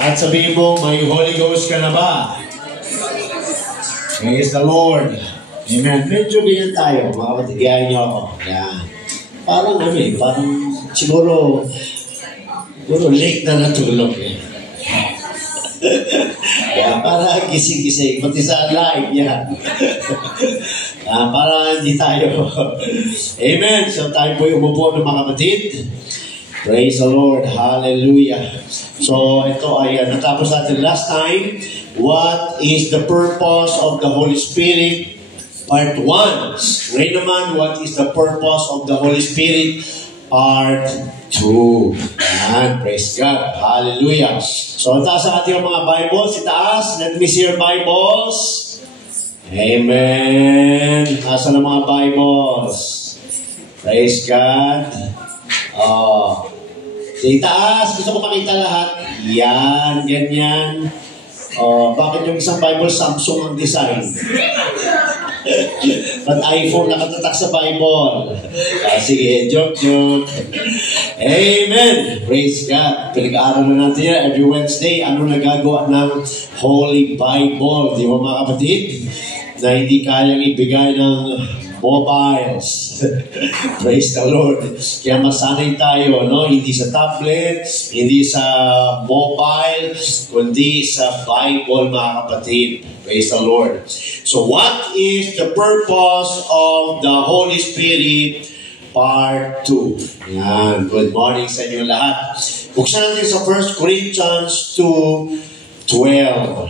At sabihin mo, may Holy Ghost ka na ba? Praise the Lord. Amen. Medyo ganyan tayo. Mga katigayan niyo ako. Yan. Parang parang siguro late na natulog eh. Kaya para gising-gising. Pati sa live yan. Para hindi tayo. Amen. So tayo po umupo ng mga kapatid. Praise the Lord. Hallelujah. So ito ay natapos natin last time. What is the purpose of the Holy Spirit? Part 1. Ngayon naman, what is the purpose of the Holy Spirit? Part 2. Yan. Praise God. Hallelujah. So taas ang ating mga Bibles. Itaas. Let me see your Bibles. Amen. Nasa ng mga Bibles. Praise God. Itaas. Gusto ko makita lahat. Yan. Ganyan. Bakit yung isang Bible Samsung ang design? At iPhone nakatatak sa Bible. Sige, joke. Amen. Praise God. Pinag-aaral na natin yan every Wednesday. Ano nagagawa ng Holy Bible? Di ba mga kapatid? Na hindi kayang ibigay ng mobiles. Praise the Lord. Kaya masanay tayo, no? Hindi sa tablet, hindi sa mobile, kundi sa Bible, mga kapatid. Praise the Lord. So what is the purpose of the Holy Spirit? Part 2. Yan. Good morning sa inyo lahat. Buksan natin sa 1 Corinthians 2:12.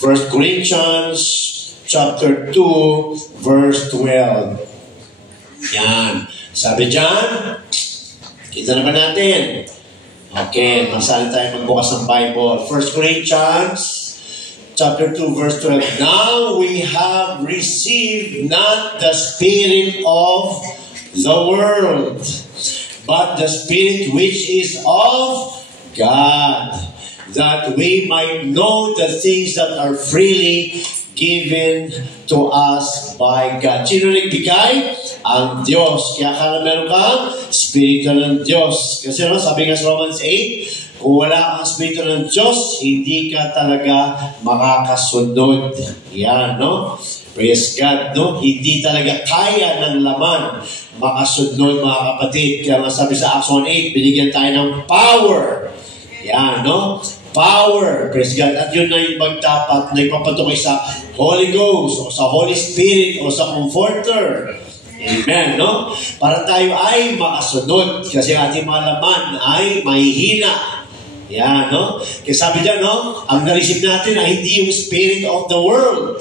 1 Corinthians chapter 2, verse 12. Yan. Sabi dyan, kita na ba natin? Okay, masali tayo magbukas ng Bible. 1 Corinthians chapter 2, verse 12. Now we have received not the spirit of the world, but the Spirit which is of God, that we might know the things that are freely given to us by God. Sino nagbigay? Ang Diyos. Kaya kala meron kang Espiritu ng Diyos. Kasi sabi nga sa Romans 8, kung wala kang Espiritu ng Diyos, hindi ka talaga makakasunod. Yan, no? Praise God, no? Hindi talaga kaya ng laman makasunod, mga kapatid. Kaya nga sabi sa Acts 1:8, binigyan tayo ng power. Yan, no? Power. Praise God. At yun na yung magdapat na ipapatukoy sa Holy Ghost o sa Holy Spirit o sa Comforter. Amen, no? Para tayo ay makasunod kasi ating mga laman ay mahihina. Yan, no? Kaya sabi dyan, no? Ang narisip natin ay hindi yung spirit of the world.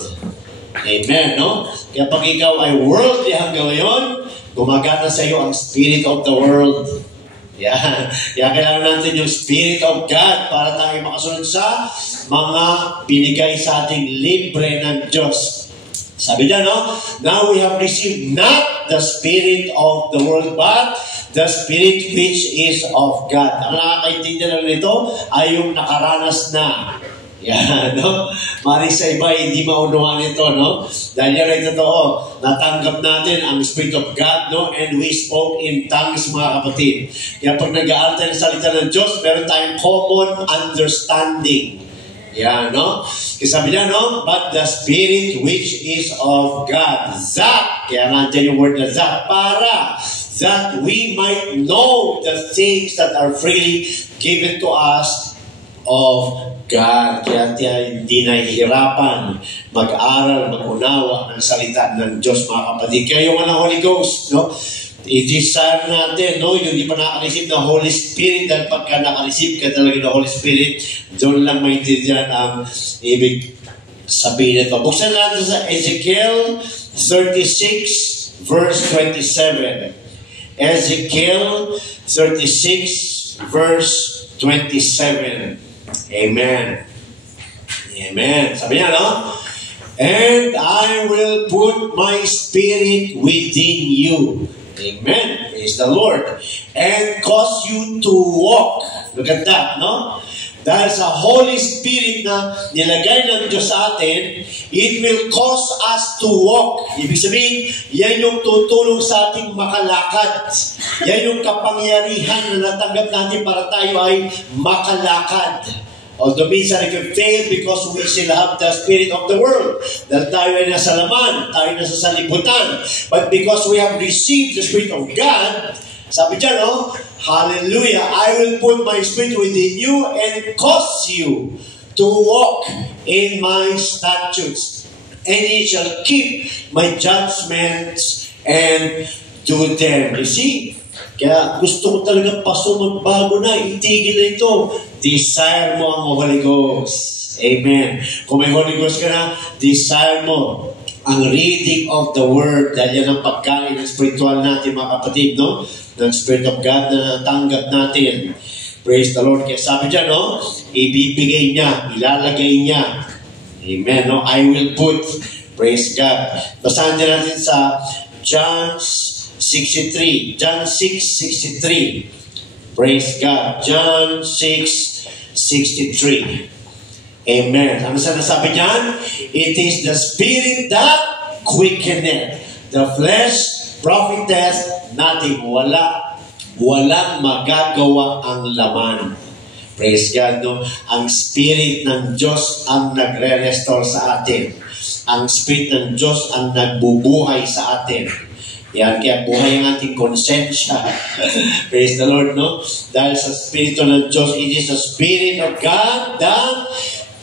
Amen, no? Kaya pag ikaw ay worldly hanggang ngayon, gumagana sa iyo ang spirit of the world. Yan. Kaya kailangan natin yung Spirit of God para tayo makasunod sa mga binigay sa ating libre ng Diyos. Sabi niya, no? Now we have received not the spirit of the world, but the Spirit which is of God. Ang nakakaintindihan na nito ay yung nakaranas na. Yan, no? Mari sa iba, hindi maunuhan ito, no? Dahil yan ay totoo. Natanggap natin ang Spirit of God, no? And we spoke in tongues, mga kapatid. Kaya pag nag-aaral tayo ng salita ng Diyos, meron tayong common understanding. Yan, no? Kasi sabi niya, no? But the Spirit which is of God. That, kaya nandiyan yung word na that, para that we might know the things that are freely given to us of God. Kaya hindi nahihirapan mag-aral, mag-unawa ng salita ng Diyos, mga kapatid. Kaya yung Holy Ghost, no? I-desire natin, no? Yung di pa nakareceive ng Holy Spirit, dahil pagka nakareceive ka talaga ng Holy Spirit, doon lang maintindihan ang ibig sabihin ito. Buksan natin sa Ezekiel 36, verse 27. Ezekiel 36, verse 27. Amen. Amen. Sabi niya, no? And I will put my spirit within you. Amen. Praise the Lord. And cause you to walk. Look at that, no? Dahil sa Holy Spirit na nilagay ng Diyos sa atin, it will cause us to walk. Ibig sabihin, yan yung tutulong sa ating makalakad. Yan yung kapangyarihan na natanggap natin para tayo ay makalakad. Although minsan nag-fail because we still have the spirit of the world. Dahil tayo ay nasa laman, tayo nasa salibutan. But because we have received the Spirit of God, sabi dyan, no? Hallelujah, I will put my Spirit within you and cause you to walk in my statutes. And ye shall keep my judgments and do them. You see? Kaya gusto ko talaga paso magbago na, itigil na ito. Desire mo ang Holy Ghost. Amen. Kung may Holy Ghost ka na, desire mo ang reading of the Word. Dahil yan ang pagkain ng spiritual natin, mga kapatid, no? Ng Spirit of God na natanggap natin. Praise the Lord. Kaya sabi dyan, no? Ibibigay niya, ilalagay niya. Amen, no? I will put. Praise God. Basahan din natin sa John 63. John 6:63. Praise God. John 6:63. Amen. Ano sa nasabi niyan? It is the Spirit that quickeneth. The flesh profiteth nothing. Walang magagawa ang laman. Praise God, no? Ang Spirit ng Diyos ang nagre-restore sa atin. Ang Spirit ng Diyos ang nagbubuhay sa atin. Yan, kaya buhay ang ating konsensya. Praise the Lord, no? Dahil sa Espiritu ng Diyos, it is the Spirit of God that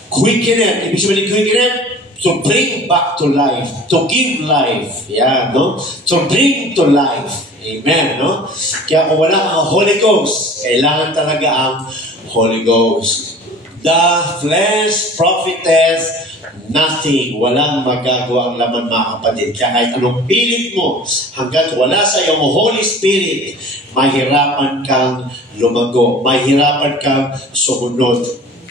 quickeneth. Ibig sabihin quickeneth, to bring back to life, to give life. Yan, no? To bring to life. Amen, no? Kaya kung wala ang Holy Ghost, kailangan talaga ang Holy Ghost. The flesh profiteth nothing. Walang magagawa ang laman, mga kapatid. Kaya kahit anong pilit mo, hanggat wala sa iyong Holy Spirit, mahirapan kang lumago, mahirapan kang sumunod,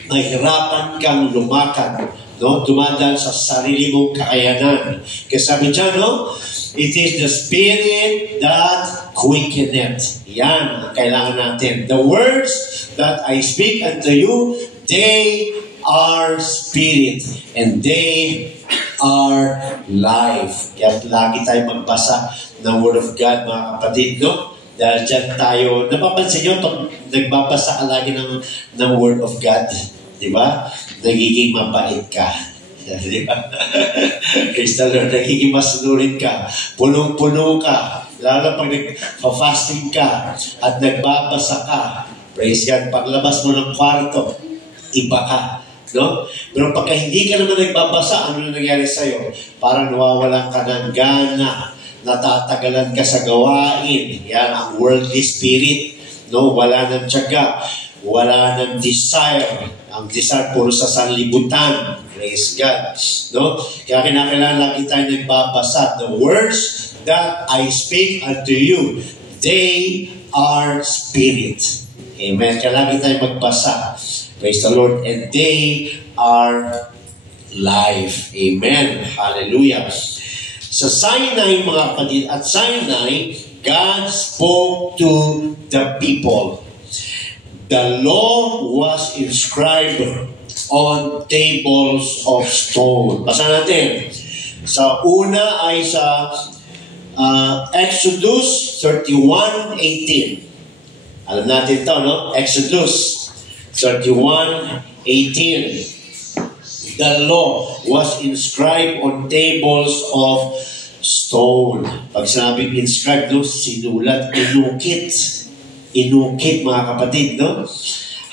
mahirapan kang lumakad, no? Dumadaan sa sarili mong kakayanan. Kaya sabi dyan, no? It is the Spirit that quickeneth. Yan ang kailangan natin. The words that I speak unto you, they are spirit and they are life. Kaya lagi tayo magbasa ng Word of God, mga kapatid, no? Dahil dyan tayo, napapansin nyo, nagbabasa ka lagi ng Word of God. Di ba? Nagiging mabait ka. Di ba? Praise the Lord, nagiging masunurin ka. Punong-puno ka. Lalo pag nag-fasting ka at nagbabasa ka. Praise God, paglabas mo ng kwarto, iba ka. No? Pero pagka hindi ka naman nagbabasa, ano nangyari sa'yo? Parang nawawalan ka ng gana, natatagalan ka sa gawain. Yan ang worldly spirit. No? Wala ng tiyaga, wala ng desire. Ang desire puro sa sanlibutan. Praise God. No? Kaya kinakailangan lagi tayo nagbabasa. The words that I speak unto you, they are spirit. Amen. Kaya lagi tayo magbasa. Praise the Lord. And they are life. Amen. Hallelujah. Sa Sinai, mga kapatid, at Sinai, God spoke to the people. The law was inscribed on tables of stone. Basa natin. Sa una ay sa Exodus 31:18. Alam natin ito, no? Exodus 31:18. The law was inscribed on tables of stone. Pag sinabing inscribed, no? Sinulat, inukit. Inukit, mga kapatid, no?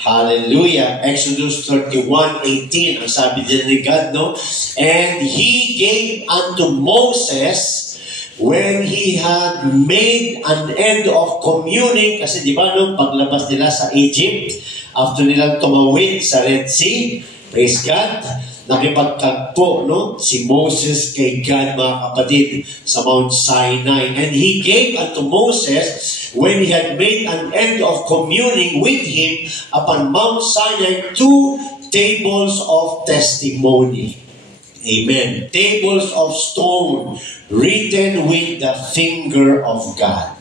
Hallelujah. Exodus 31:18. Ang sabi din ni God, no? And He gave unto Moses when he had made an end of communing, kasi di ba, no? Paglabas nila sa Egypt, after nilang tumawid sa Red Sea, praise God, nakipagtagpo, no? Si Moses kay God, mga kapatid, sa Mount Sinai. And He gave unto Moses when he had made an end of communing with him upon Mount Sinai 2 tables of testimony. Amen. Tables of stone written with the finger of God.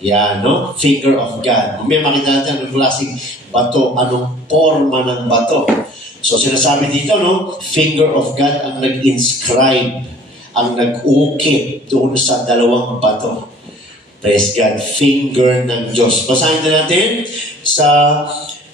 Yan, no? Finger of God. May makita natin anong klaseng bato, anong forma ng bato. So sinasabi dito, no? Finger of God ang nag-inscribe, ang nag-ukit doon sa dalawang bato. Praise God, finger ng Diyos. Basahin na natin sa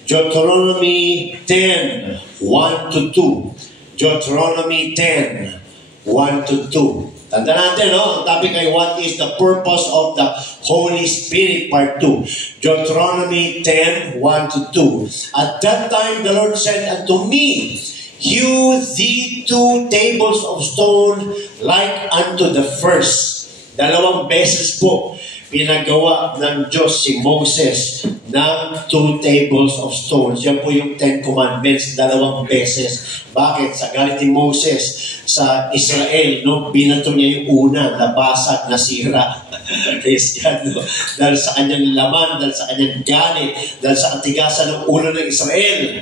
Deuteronomy 10, 1 to 2. Deuteronomy 10, 1 to 2. Tanda natin, no? Ang topic ay what is the purpose of the Holy Spirit, part 2. Deuteronomy 10, 1 to 2. At that time the Lord said unto me, hew thee 2 tables of stone like unto the first. Dalawang beses po pinagawa ng Diyos si Moses ng 2 tables of stones. Yan po yung 10 commandments, dalawang beses. Bakit? Sa galit ni Moses sa Israel, no? Binato niya yung una, nabasag, nasira. Praise God, no? Dahil sa kanyang laman, dahil sa kanyang galit, dahil sa katigasan ng ulo ng Israel.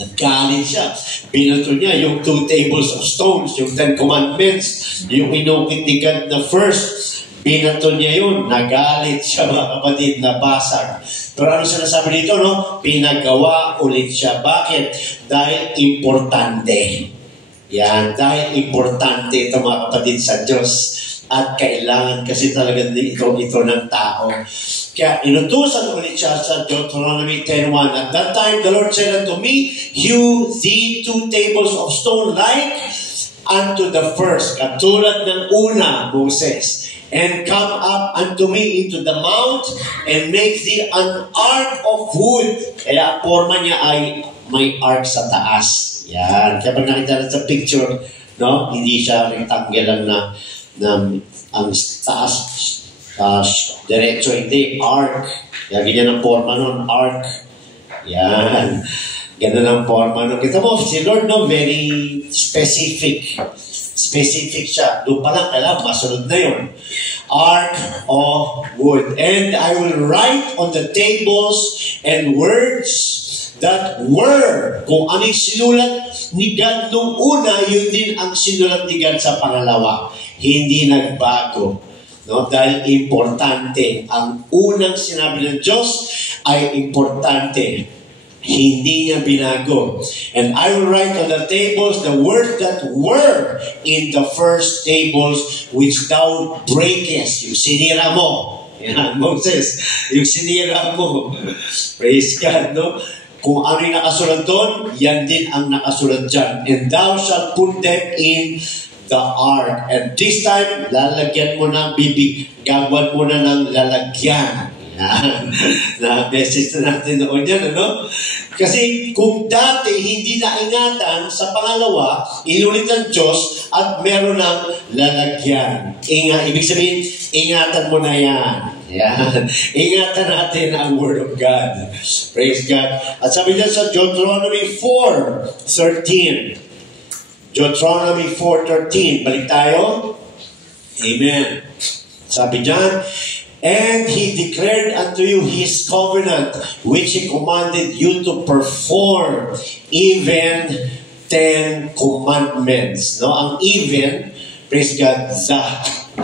Naggalit siya. Binato niya yung 2 tables of stones, yung 10 commandments, yung inukit ni God na first. Binato niya yun, nagalit siya mga kapatid, nabasag. Pero ano sinasabi dito, no? Pinagawa ulit siya. Bakit? Dahil importante. Yan, dahil importante ito mga kapatid sa Diyos. At kailangan kasi talaga ito ng tao. Kaya inutusan ulit siya sa Deuteronomy 10:1. At that time the Lord said unto me, hew thee 2 tables of stone like unto the first. Katulad ng una, Moses. And come up unto me into the mount and make thee an ark of wood. Kaya ang forma niya ay may ark sa taas. Yan. Kaya pag nakita natin sa picture, no, hindi siya rectangle lang na ang taas diretso, hindi, ark. Kaya ganyan ang forma nun, ark. Yan. Ganun ang forma nun. Kita mo, si Lord, no, very specific. Specific siya. Doon pa lang, alam, masunod na yun. Ark of wood. And I will write on the tables and words that were. Kung ano yung sinulat ni God nung una, yun din ang sinulat ni God sa pangalawa. Hindi nagbago. No? Dahil importante. Ang unang sinabi ng Diyos ay importante. Hindi niya binago. And I will write on the tables the words that were in the first tables which thou breakest. Yung sinira mo. Yan, Moses. Yung sinira mo. Praise God, no? Kung ano yung nakasulat doon, yan din ang nakasulat dyan. And thou shalt put them in the ark. And this time, lalagyan mo ng bibig. Gagawin mo na ng lalagyan. Na message na natin noon yan, ano? Kasi kung dati hindi naingatan, sa pangalawa, inulit ng Diyos at meron ng lalagyan. Ibig sabihin, ingatan mo na yan. Yan. Ingatan natin ang Word of God. Praise God. At sabi niya sa Deuteronomy 4:13. Deuteronomy 4:13. Balik tayo. Amen. Sabi diyan, and He declared unto you His covenant, which He commanded you to perform, even 10 commandments. No? Ang even, praise God,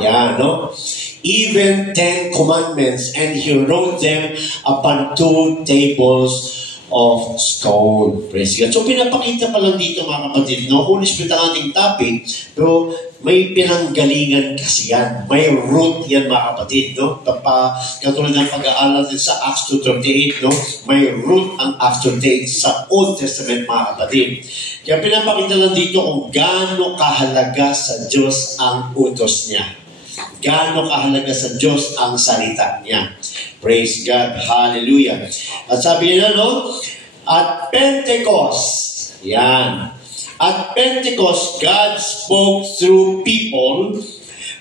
yan, no? Even 10 commandments, and He wrote them upon 2 tables of stone. Praise God. So, pinapakita pa lang dito mga kapatid, no? Holy Spirit ang ating topic, pero may pinanggalingan kasi yan. May root yan mga kapatid, no? Katulad ng pag-aaral din sa Acts 2:38, no? May root ang Acts 2:38 sa Old Testament mga kapatid. Kaya pinapakita lang dito kung gaano kahalaga sa Diyos ang utos niya. Gaano kahalaga sa Diyos ang salita niya. Praise God. Hallelujah. At sabi niya, no? At Pentecost, yan. At Pentecost, God spoke through people.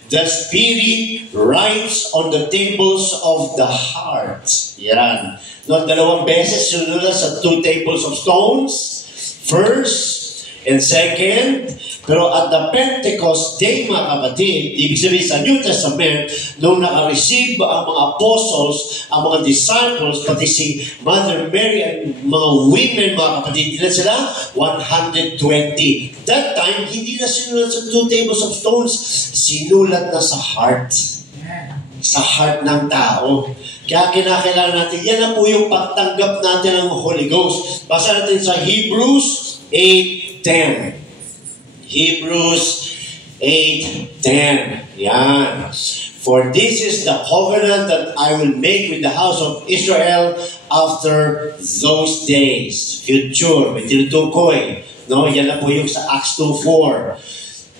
The Spirit writes on the tables of the heart. Yan. No, dalawang beses sunod sa 2 tables of stones. First and second. Pero at the Pentecost Day, mga kapatid, ibig sabihin sa New Testament, nung naka-receive ang mga apostles, ang mga disciples, pati si Mother Mary at mga women, mga kapatid, ilan sila? 120. That time, hindi na sinulat sa 2 tables of stones, sinulat na sa heart. Sa heart ng tao. Kaya kinakailangan natin, yan na po yung pagtanggap natin ng Holy Ghost. Basa natin sa Hebrews 8:10. Hebrews 8:10. Yan. For this is the covenant that I will make with the house of Israel after those days. Future, may tinutukoy. No, yan na po yung sa Acts 2:4.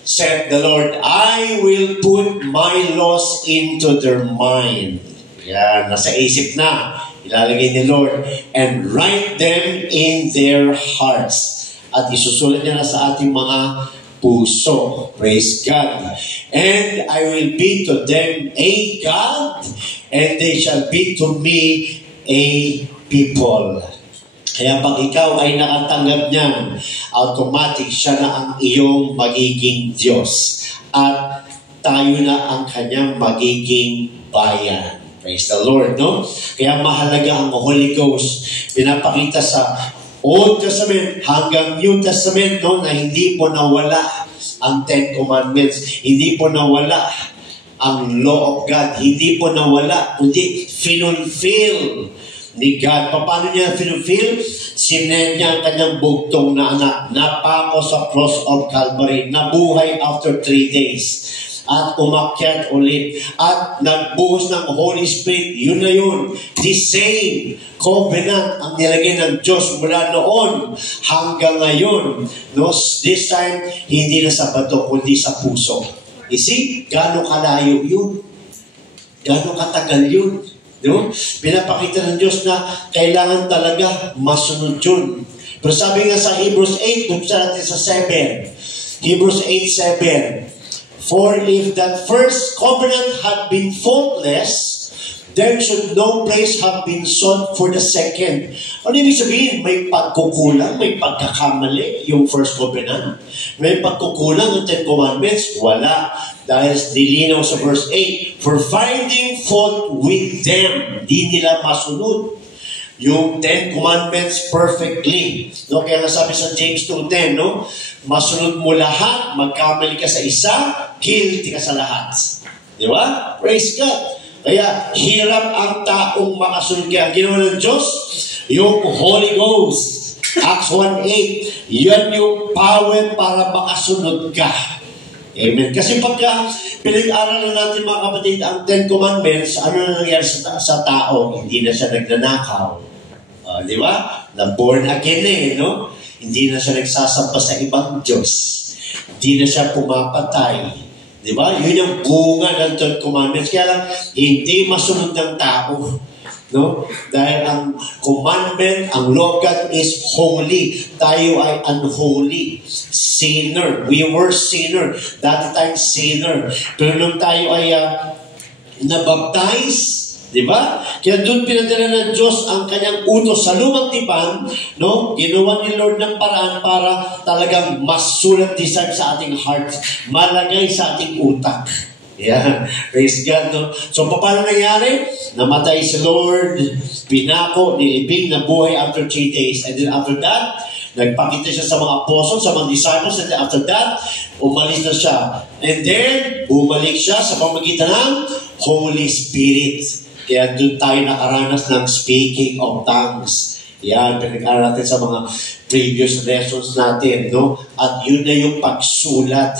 Said the Lord, I will put my laws into their mind. Yan, nasa isip na. Ilalagay ni Lord. And write them in their hearts. At isusulat niya na sa ating mga puso. Praise God. And I will be to them a God, and they shall be to me a people. Kaya pag ikaw ay nakatanggap niyan, automatic siya na ang iyong magiging Diyos. At tayo na ang kanyang magiging bayan. Praise the Lord, no? Kaya mahalaga ang Holy Ghost. Pinapakita sa Old Testament hanggang New Testament, no, na hindi po nawala ang Ten Commandments. Hindi po nawala ang law of God. Hindi po nawala, kundi finulfill ni God. Paano niya finulfill? Sinend niya ang kanyang bugtong na anak. Napako sa cross of Calvary. Nabuhay after 3 days. At umakyat ulit. At nagbuhos ng Holy Spirit. Yun na yun. The same covenant ang nilagay ng Diyos mula noon hanggang ngayon. No? This time, hindi na sa bato, kundi sa puso. You see, gano'ng kalayo yun? Gano'ng katagal yun? No? Pinapakita ng Diyos na kailangan talaga masunod yun. Pero sabi nga sa Hebrews 8, buksan natin sa 7. Hebrews 8:7. For if that first covenant had been faultless, there should no place have been sought for the second. Ano ibig sabihin? May pagkukulang, may pagkakamali yung first covenant. May pagkukulang ang Ten Commandments? Wala. Dahil nilinaw sa verse 8, for finding fault with them, di nila masunod yung Ten Commandments perfectly. No? Kaya nga sabi sa James 2:10, no? Masunod mo lahat, magkamali ka sa isa, guilty ka sa lahat. Di ba? Praise God. Kaya hirap ang taong makasunod. Kaya ang ginawa ng Diyos, yung Holy Ghost. Acts 1:8, yan yung power para makasunod ka. Amen. Kasi pagka pinag-aralan natin mga kapatid ang Ten Commandments, ano na nangyari sa tao? Hindi na siya nagnanakaw. Di ba? Na-born again no? Hindi na siya nagsasampa sa ibang Diyos. Hindi na siya pumapatay. Di ba? Yun yung bunga ng Ten Commandments. Kaya lang, hindi masunod ng tao. No? Dahil ang commandment, ang law of God is holy. Tayo ay unholy. Sinner. We were sinner. Dati tayong sinner. Pero nung tayo ay nabaptize, di ba? Kaya doon pinadala ng Diyos ang kanyang utos sa lumang tipan, no? Ginawa ni Lord ng paraan para talagang masulat design sa ating heart, malagay sa ating utak. Yeah. Praise God, no? So, paano nangyari? Namatay si Lord, pinako, nilibing, nabuhay after 3 days. And then after that, nagpakita siya sa mga apostles, sa mga disciples, and then after that, umalis na siya. And then, bumalik siya sa pamagitan ng Holy Spirit. Kaya doon tayo nakaranas ng speaking of tongues. Yan, pinag-aral natin sa mga previous lessons natin, no? At yun na yung pagsulat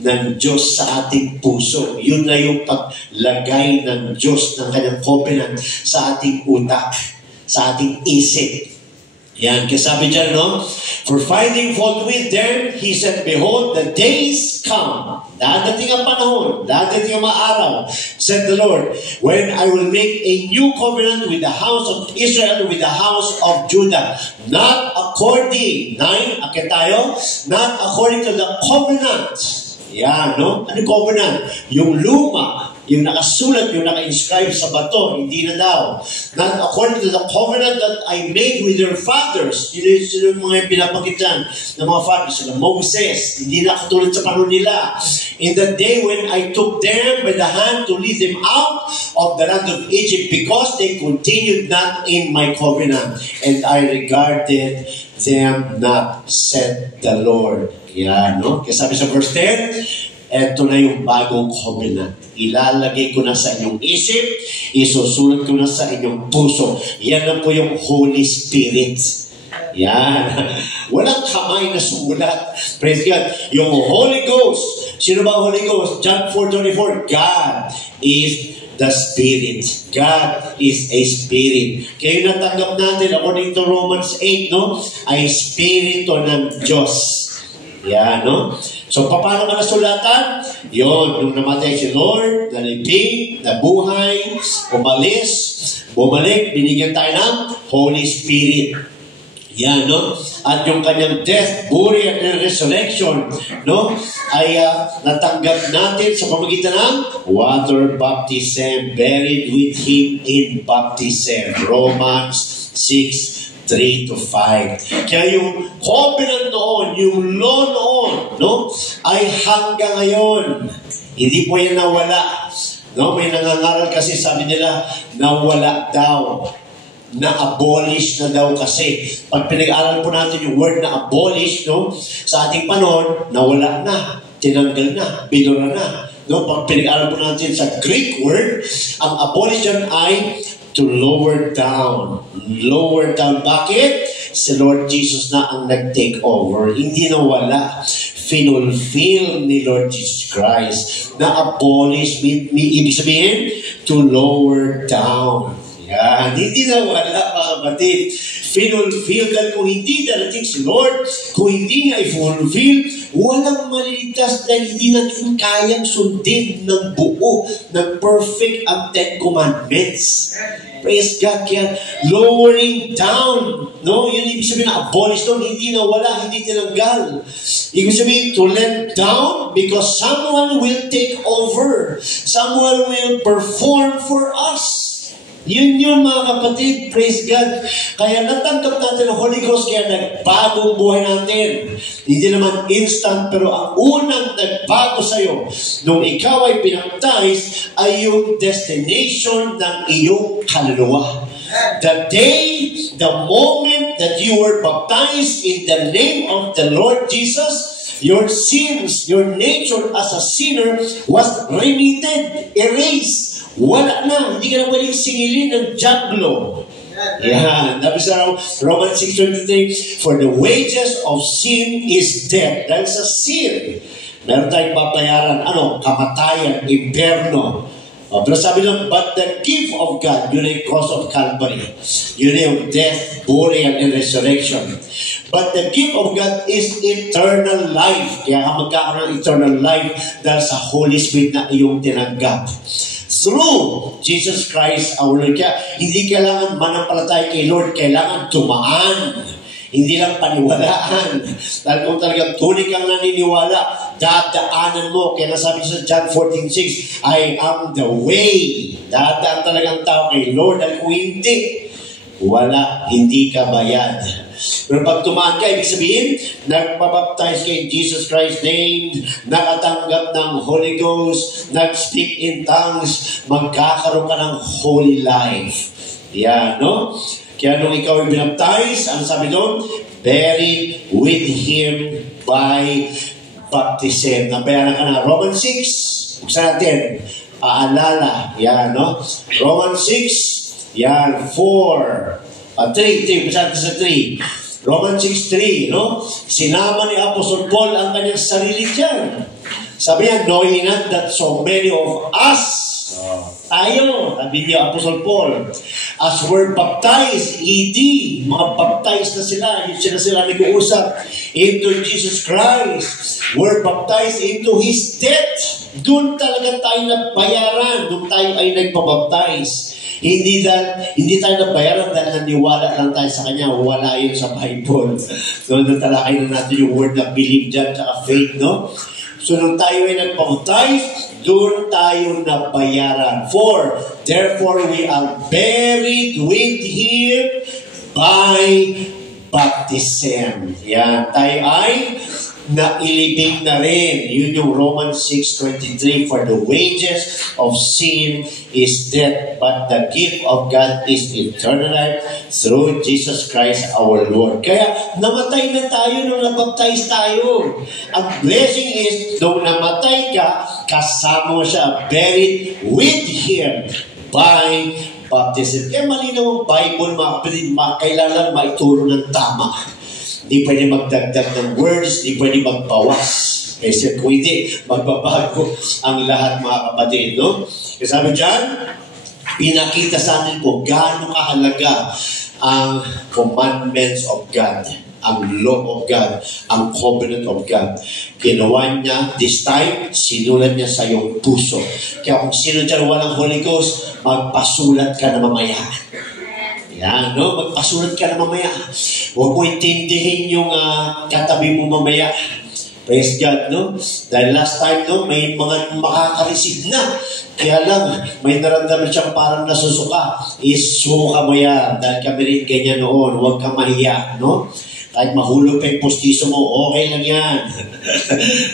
ng Diyos sa ating puso. Yun na yung paglagay ng Diyos ng kanyang covenant sa ating utak, sa ating isip. Yan, kasabi dyan, no? For finding fault with them, He said, behold, the days come. Dadating ang panahon, dadating ang mga araw, said the Lord, when I will make a new covenant with the house of Israel, with the house of Judah. Not according, 9, akit tayo, not according to the covenant. Yan, no? Ano covenant? Yung luma, yung nakasulat, yung naka-inscribe sa bato, hindi na daw. Not according to the covenant that I made with your fathers. Yun yung mga pinapakit dyan ng mga fathers, sila Moses. Hindi na katulad sa panahon nila. In the day when I took them by the hand to lead them out of the land of Egypt, because they continued not in my covenant, and I regarded them not, said the Lord. Yan, no? Kaya sabi sa verse 10, eto na yung bagong covenant. Ilalagay ko na sa inyong isip, isusulat ko na sa inyong puso. Yan na po yung Holy Spirit. Yan. Walang kamay na sumulat. Praise God. Yung Holy Ghost. Sino ba ang Holy Ghost? John 4:24. God is the Spirit. God is a Spirit. Kaya yung natanggap natin, according to Romans 8, no? Ay Spirito ng Diyos. Yan, no? So, paano ka nasulatan? Yun, nung namatay si Lord, nalibing, nabuhay, umalis, bumalik, binigyan tayo ng Holy Spirit. Yan, no? At yung kanyang death, burial, and resurrection, no? Ay natanggap natin sa pamagitan ng water baptism, buried with Him in baptism. Romans 6:3-5. Kaya yung covenant noon, yung law noon, no? Ay hanggang ngayon. Hindi po yan nawala. No? May nangangaral kasi, sabi nila, nawala daw. Na-abolish na daw kasi. Pag pinag-aral po natin yung word na abolish, no? Sa ating panahon, nawala na, tinanggal na, binura na. No? Pag pinag-aral po natin sa Greek word, ang abolish dyan ay to lower down. Lower down. Bakit? Si Lord Jesus na ang nag-take over. Hindi nawala. Finulfill ni Lord Jesus Christ. Na-abolish, ibig sabihin, to lower down. Yan, hindi na wala mga kapatid. Finulfill dahil kung hindi darating si Lord, kung hindi niya i-fulfill, walang maliligtas dahil hindi natin kayang sundin ng buo, ng perfect ang Ten Commandments. Praise God. Kaya lowering down, no? Yun ibig sabihin na abolish doon, hindi na wala, hindi tinanggal. Ibig sabihin to let down because someone will take over. Someone will perform for us. Yun mga kapatid, praise God. Kaya natanggap natin ang Holy Ghost, kaya nagbagong buhay natin. Hindi naman instant, pero ang unang nagbago sa'yo, nung ikaw ay pinaptize, ay yung destination ng iyong kaluluwa. The day, the moment that you were baptized in the name of the Lord Jesus, your sins, your nature as a sinner was remitted, erased. Wala na, hindi ka na pwedeng singilin ng jablo. Yan. Tapos sa Romans 6:23, for the wages of sin is death. Dahil sa sin, meron tayong papayaran, kamatayan, imperno. Pero sabi lang, but the gift of God, yun ay cross of Calvary. Yun ay yung death, burial, and resurrection. But the gift of God is eternal life. Kaya ka magkakaroon ng eternal life dahil sa Holy Spirit na iyong tinanggap. Through Jesus Christ our Lord. Kaya hindi kailangan manampalataya kay Lord, kailangan tumaan. Hindi lang paniwalaan. Dahil kung talagang tunay kang naniniwala, dadaanan mo. Kaya nasabi sa John 14:6, I am the way. Dadaan talagang tao kay Lord. Dahil kung hindi, wala, hindi ka bayad. Pero pag tumaan ka, ibig sabihin, nagpabaptize kay Jesus Christ's name, nakatanggap ng Holy Ghost, nag-speak in tongues, magkakaroon ka ng holy life. Yan, no? Kaya nung ikaw ay binaptize, ano sabi doon? Buried with Him by baptism. Nabayaran ka na. Romans 6, buksan natin. Paalala. Yan, no? Romans 6, yan, 4. 3, buksan natin sa 3. Romans 6:3, no? Sinama ni Apostle Paul ang kanyang sarili dyan. Sabi niya, knowing not that so many of us, tayo, sabi niya Apostle Paul, as were baptized, mga baptized na sila, yun sila nag-uusap, into Jesus Christ, were baptized into His death. Doon talaga tayo nabayaran, doon tayo ay nagpabaptize. Hindi tayo nabayaran dahil naniwala lang tayo sa Kanya. Wala yun sa Bible. So, natalakay na natin yung word na believe dyan at faith, no? So, nung tayo ay nagpabaptize, doon tayo nabayaran. Therefore, we are buried with Him by baptism. Yan, tayo ay nailibing na rin. Yun yung Romans 6:23, for the wages of sin is death, but the gift of God is eternal life through Jesus Christ our Lord. Kaya namatay na tayo nung nabaptize tayo. Ang blessing is, nung namatay ka, kasama mo siya, buried with Him by baptism. Kaya malinaw ang Bible, mga kapatid, kailangan maituro ng tama. Hindi pwede magdagdag ng words, hindi pwede magbawas. Kasi kung hindi, magbabago ang lahat, mga kapatid, no? Kasi sabi dyan, pinakita sa atin po gaano kahalaga ang commandments of God, ang law of God, ang covenant of God. Ginawa niya, this time, sinulat niya sa iyong puso. Kaya kung sino dyan walang Holy Ghost, magpasulat ka na mamaya. Yan, no? Magpasulat ka na mamaya. Huwag mo intindihin yung katabi mo mamaya. Praise God, no? Dahil last time, no, may mga makaka-receive na. Kaya lang, may naramdaman siyang parang nasusuka. Isuka mo yan. Dahil kami rin ganyan noon. Huwag kang mahiya, no? Kahit mahulog pa yung postiso mo, okay lang yan.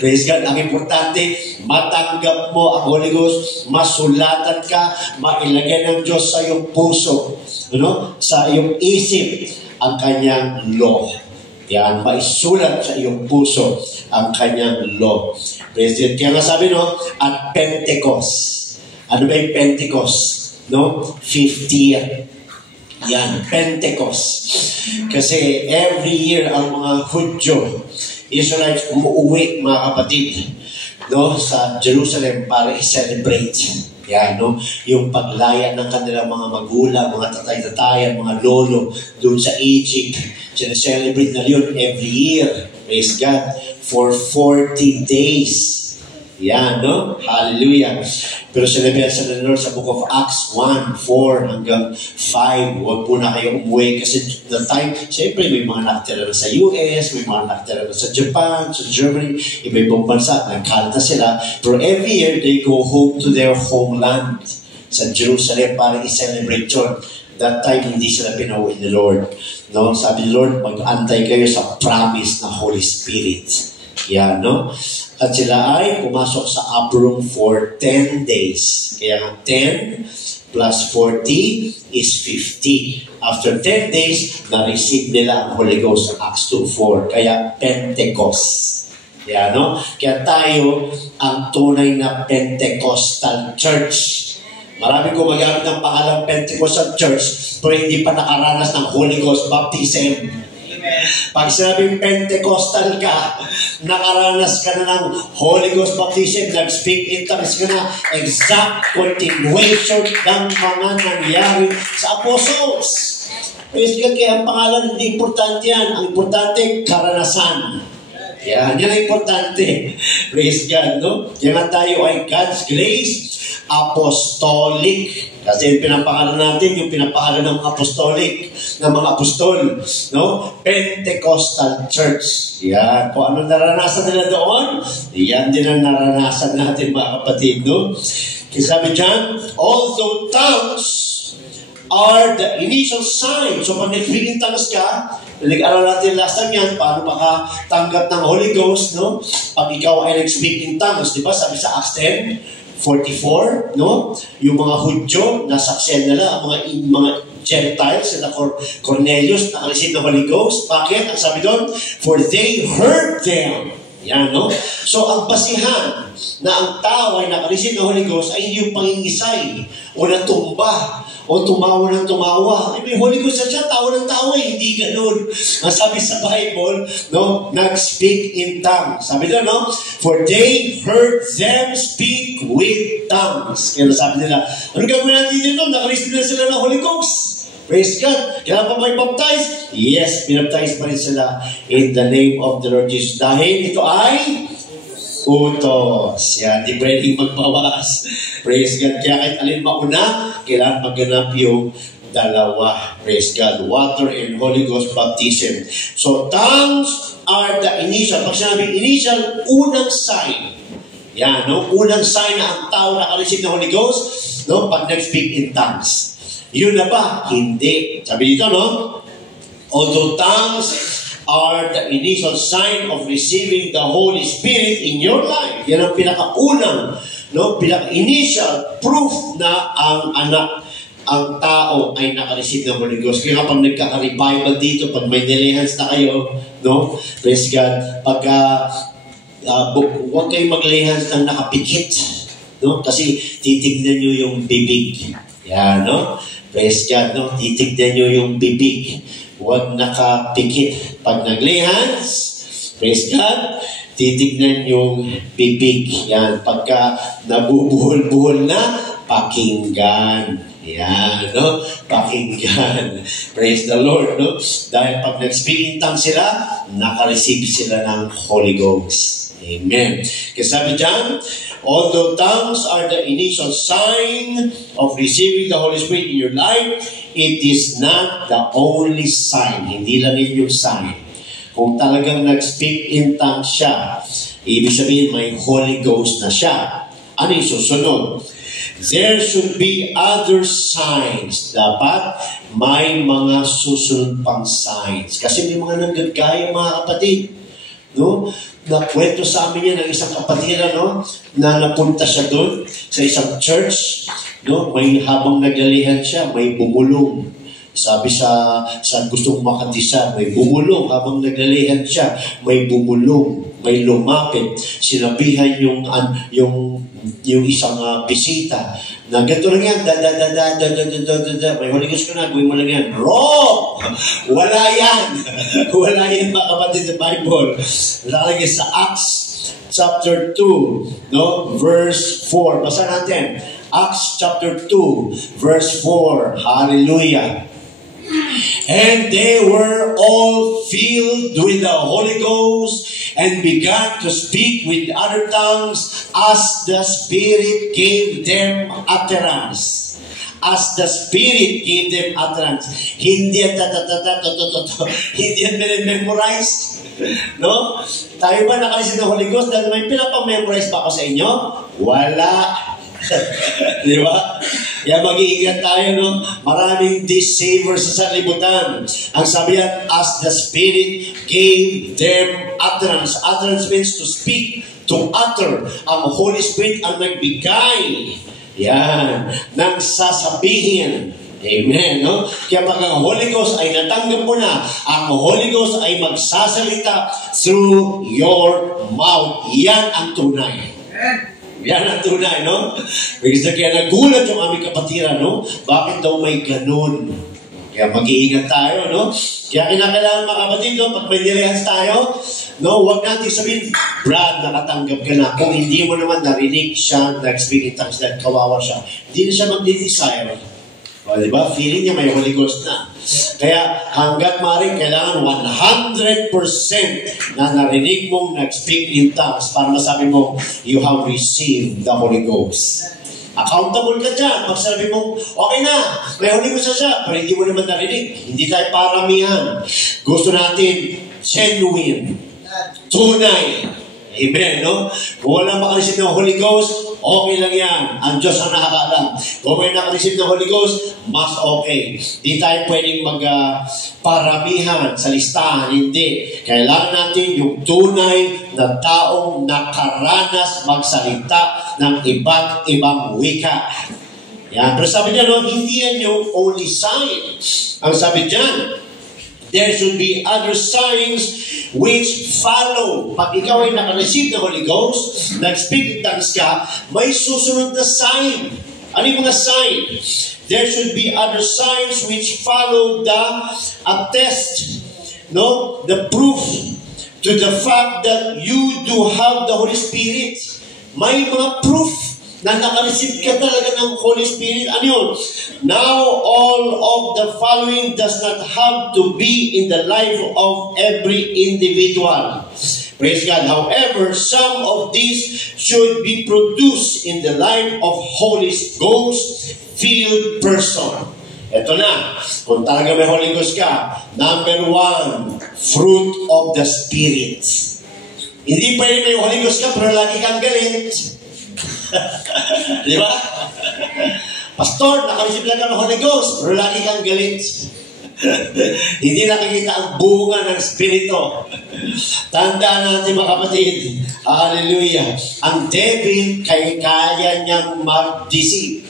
Praise God. Ang importante, matanggap mo ang Holy Ghost, masulatan ka, mailagay ng Diyos sa iyong puso, no? Sa iyong isip, ang kanyang law. Yan, maisulat sa iyong puso ang kanyang law. Praise God. Kaya nga sabi, no, at Pentecost. Ano ba yung Pentecost? No? 50th. Yan, Pentecost. Kasi every year ang mga Hudyo, Israelites, umuwi, mga kapatid, no, sa Jerusalem para i-celebrate. Yan, no? Yung paglaya ng kanilang mga magulang, mga tatay-tatayan, mga lolo, doon sa Egypt. Sineselebrate na yun every year. Praise God. For 40 days. Yan, no? Hallelujah. Pero sinabi sa Lord sa Book of Acts 1, 4 hanggang 5. Huwag po na kayo umuwi kasi the time, siyempre may mga nakatira na sa US, may mga nakatira na sa Japan, sa Germany, iba-ibang bansa, nagkalta sila. Pero every year, they go home to their homeland sa Jerusalem para i-celebrate yun. That time, hindi sila pinauwi ni Lord. No? Sabi ni Lord, mag-antay kayo sa promise ng Holy Spirit. Yan, no? At sila ay pumasok sa upper room for 10 days. Kaya 10 plus 40 is 50. After 10 days, na-receive nila ang Holy Ghost sa Acts 2:4. Kaya Pentecost. Yan, no? Kaya tayo ang tunay na Pentecostal Church. Marami ko magamit ng pangalang Pentecostal Church pero hindi pa nakaranas ng Holy Ghost baptism. Pag sinabing Pentecostal ka, nakaranas ka na ng Holy Ghost baptism, nag-speak in tongues ka na, exact continuation ng mga nangyari sa apostles. Praise God, kaya ang pangalan hindi importante yan. Ang importante, karanasan. Yan ang importante. Praise God, no? Kaya tayo ay God's grace, apostolic. Kasi yung pinapangalan natin, yung pinapangalan ng apostolic, ng mga apostol, no? Pentecostal Church. Yan. Kung ano naranasan nila doon, yan din ang naranasan natin, mga kapatid, no? Kasi sabi dyan, although tongues are the initial sign. So, pag nag-speak in tongues ka, nag-aral natin last time yan, paano makatanggap ng Holy Ghost, no? Pag ikaw ay nag-speak in tongues, di ba? Sabi sa Acts 10:44, no? Yung mga Hudyo, nasaksihan nila, ang mga Gentiles, sila Cornelius, nakareceive ng Holy Ghost. Bakit? Ang sabi doon, for they heard them. Yan, no? So, ang basihan na ang tao ay nakareceive ng Holy Ghost ay hindi yung pangingisay o natumba o tumawa ng tumawa. Ay, may Holy Ghost siya, tawa ng tawa, hindi ganun. Ang sabi sa Bible, no, nag-speak in tongues. Sabi doon, no, for they heard them speak with tongues. Kaya sabi nila, ano gagawin natin dito? Nakareceive na sila ng Holy Ghost. Praise God. Kailan pa may baptize? Yes, binaptize pa rin sila in the name of the Lord Jesus. Dahil ito ay utos. Yan, di pwedeng magbawas. Praise God. Kaya kahit alin mauna, kailangan magganap yung dalawa. Praise God. Water and Holy Ghost baptism. So, tongues are the initial. Pag sinabing initial, unang sign. Yan, no? Unang sign na ang tao nakareceive ng Holy Ghost, no? Pag nag-speak in tongues. Yun na ba? Hindi. Sabi dito, no? Although tongues are the initial sign of receiving the Holy Spirit in your life. Yan ang pinakaunang, no? Pinaka-initial proof na ang tao ay nakareceive ng Holy Ghost. Kaya kapag nagkaka-revival dito, pag may nilihans na kayo, no? Praise God. Pagka huwag kayong maglihans ng nakapikit, no? Kasi titignan nyo yung bibig. Yan, no? Praise God, no? Titignan nyo yung bibig. Huwag nakapikit. Pag nag-lay hands, praise God, titignan yung bibig. Yan, pagka nabubuhol-buhol na, pakinggan. Yan, no? Pakinggan. Praise the Lord, no? Dahil pag nag-speak in tongues sila, naka-receive sila ng Holy Ghost. Amen. Kasi sabi dyan, although tongues are the initial sign of receiving the Holy Spirit in your life, it is not the only sign. Hindi lang yun yung sign. Kung talagang nag-speak in tongues siya, ibig sabihin may Holy Ghost na siya. Ano yung susunod? There should be other signs. Dapat may mga susunod pang signs. Kasi may mga nanggagaya mga kapatid. No? Nakwento sa amin yan ng isang kapatid, no? Na napunta siya doon sa isang church, no? May habang naglalihan siya, may bumulong. Sabi sa gustong makatisa, may bumulong. Habang naglalihan siya, may bumulong, may lumapit. Sinabihan yung isang bisita na ganito lang yan, may Holy Ghost ka na, gawin mo lang yan. Wrong! Wala yan! Wala yan mga kapatid sa Bible. Lalagay sa Acts chapter 2, no? Verse 4. Basa natin. Acts chapter 2, verse 4. Hallelujah. And they were all filled with the Holy Ghost and began to speak with other tongues as the Spirit gave them utterance. As the Spirit gave them utterance. Hindi yan hindi yan memorize. No? Tayo ba nakalisip ng Holy Ghost dahil may pinapamemorize pa ako sa inyo? Wala. Di ba? Kaya mag-iingat tayo, no? Maraming deceivers sa sanlibutan. Ang sabi yan, as the Spirit gave them utterance. Utterance means to speak, to utter. Ang Holy Spirit ang nagbigay. Yan. Nang sasabihin. Amen, no? Kaya pag ang Holy Ghost ay natanggap mo na, ang Holy Ghost ay magsasalita through your mouth. Yan ang tunay. Yan ang tunay, no? Because kaya nagulat yung aming kapatira, no? Bakit daw may ganun? Kaya mag-iingat tayo, no? Kaya kinakailangan mga kapatid, no? Pag may nilihans tayo, no? Huwag natin sabihin, Brad, nakatanggap ka na. Kung hindi mo naman narinig siya, nag-speak in tongues, kawawa siya. Hindi na siya mag-desire. O, diba? Feeling niya may Holy Ghost na. Kaya hanggat maaaring kailangan 100% na narinig mong nag-speak in tongues para masabi mo, you have received the Holy Ghost. Accountable ka dyan. Pag sabi mo, okay na, may Holy Ghost na siya, pero hindi mo naman narinig. Hindi tayo paramihan. Gusto natin genuine, tunay. Amen, no? Kung wala makareceive ng Holy Ghost, okay lang yan. Ang Diyos ang nakakaalam. Kung may nakareceive ng Holy Ghost, mas okay. Di tayo pwedeng magparamihan sa listahan. Hindi. Kailangan natin yung tunay na taong nakaranas magsalita ng iba't ibang wika. Yan. Pero sabi niya, no, hindi yan yung only sign. Ang sabi diyan, there should be other signs which follow. Pag ikaw ay naka-receive ng Holy Ghost, nag-speak in tongues ka, may susunod na sign. Ano yung mga sign? There should be other signs which follow the attest, no? The proof to the fact that you do have the Holy Spirit. May mga proof na naka-receive ka talaga ng Holy Spirit. Ano yun? Now, all of the following does not have to be in the life of every individual. Praise God. However, some of these should be produced in the life of Holy Ghost-filled person. Ito na. Kung talaga may Holy Ghost ka, number 1, fruit of the Spirit. Hindi pwede may Holy Ghost ka, pero lagi kang galit. Di ba? Pastor, nakareceive lang ka ng Holy Ghost, pero lagi kang galit. Hindi nakikita ang bunga ng Espiritu. Tandaan natin mga kapatid. Hallelujah. Ang devil, kaya niyang mag-deceive.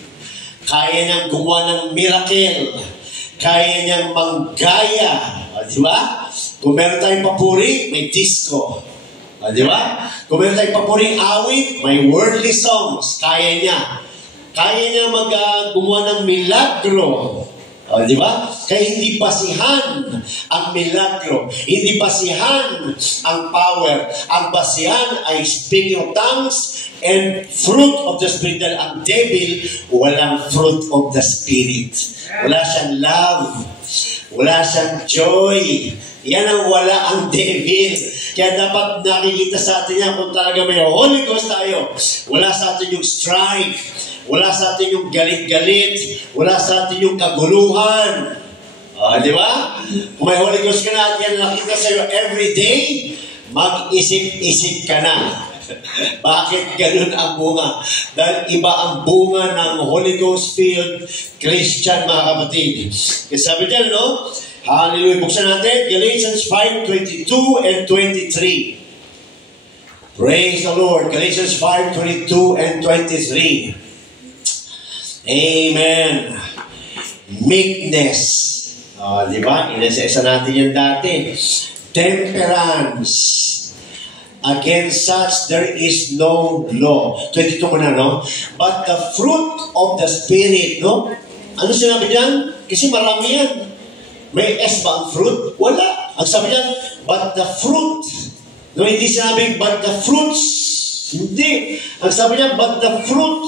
Kaya niyang gumawa ng miracle. Kaya niyang manggaya. Di ba? Kung meron tayong papuri, may disco. Di ba? Kung meron tayong papuring awit, may worldly songs. Kaya niya. Kaya niya gumawa ng milagro. O, di ba? Kaya hindi basihan ang milagro. Hindi basihan ang power. Ang basihan ay speaking of tongues and fruit of the Spirit. Dahil ang devil, walang fruit of the Spirit. Wala siyang love. Wala siyang joy. Yan ang wala ang devil. Kaya dapat nakikita sa atin yan kung talaga may Holy Ghost tayo. Wala sa atin yung strife. Wala sa atin yung galit-galit. Wala sa atin yung kaguluhan. Di ba? Kung may Holy Ghost ka na at yan nakita sa'yo every day, mag-isip-isip ka na. Bakit ganun ang bunga? Dahil iba ang bunga ng Holy Ghost-filled Christian, mga kapatid. Kasi sabi dyan, no? Hallelujah. Buksan natin, Galatians 5:22 and 23. Praise the Lord. Galatians 5:22 and 23. Amen. Meekness. Di ba? Inasesa natin yan dati. Temperance. Against such there is no law. 22 mo na, no? But the fruit of the Spirit, no? Ano sinabi diyan? Kasi marami yan. May S ba ang fruit? Wala. Ang sabi diyan, but the fruit. No, hindi sinabi, but the fruits. Hindi. Ang sabi diyan, but the fruit.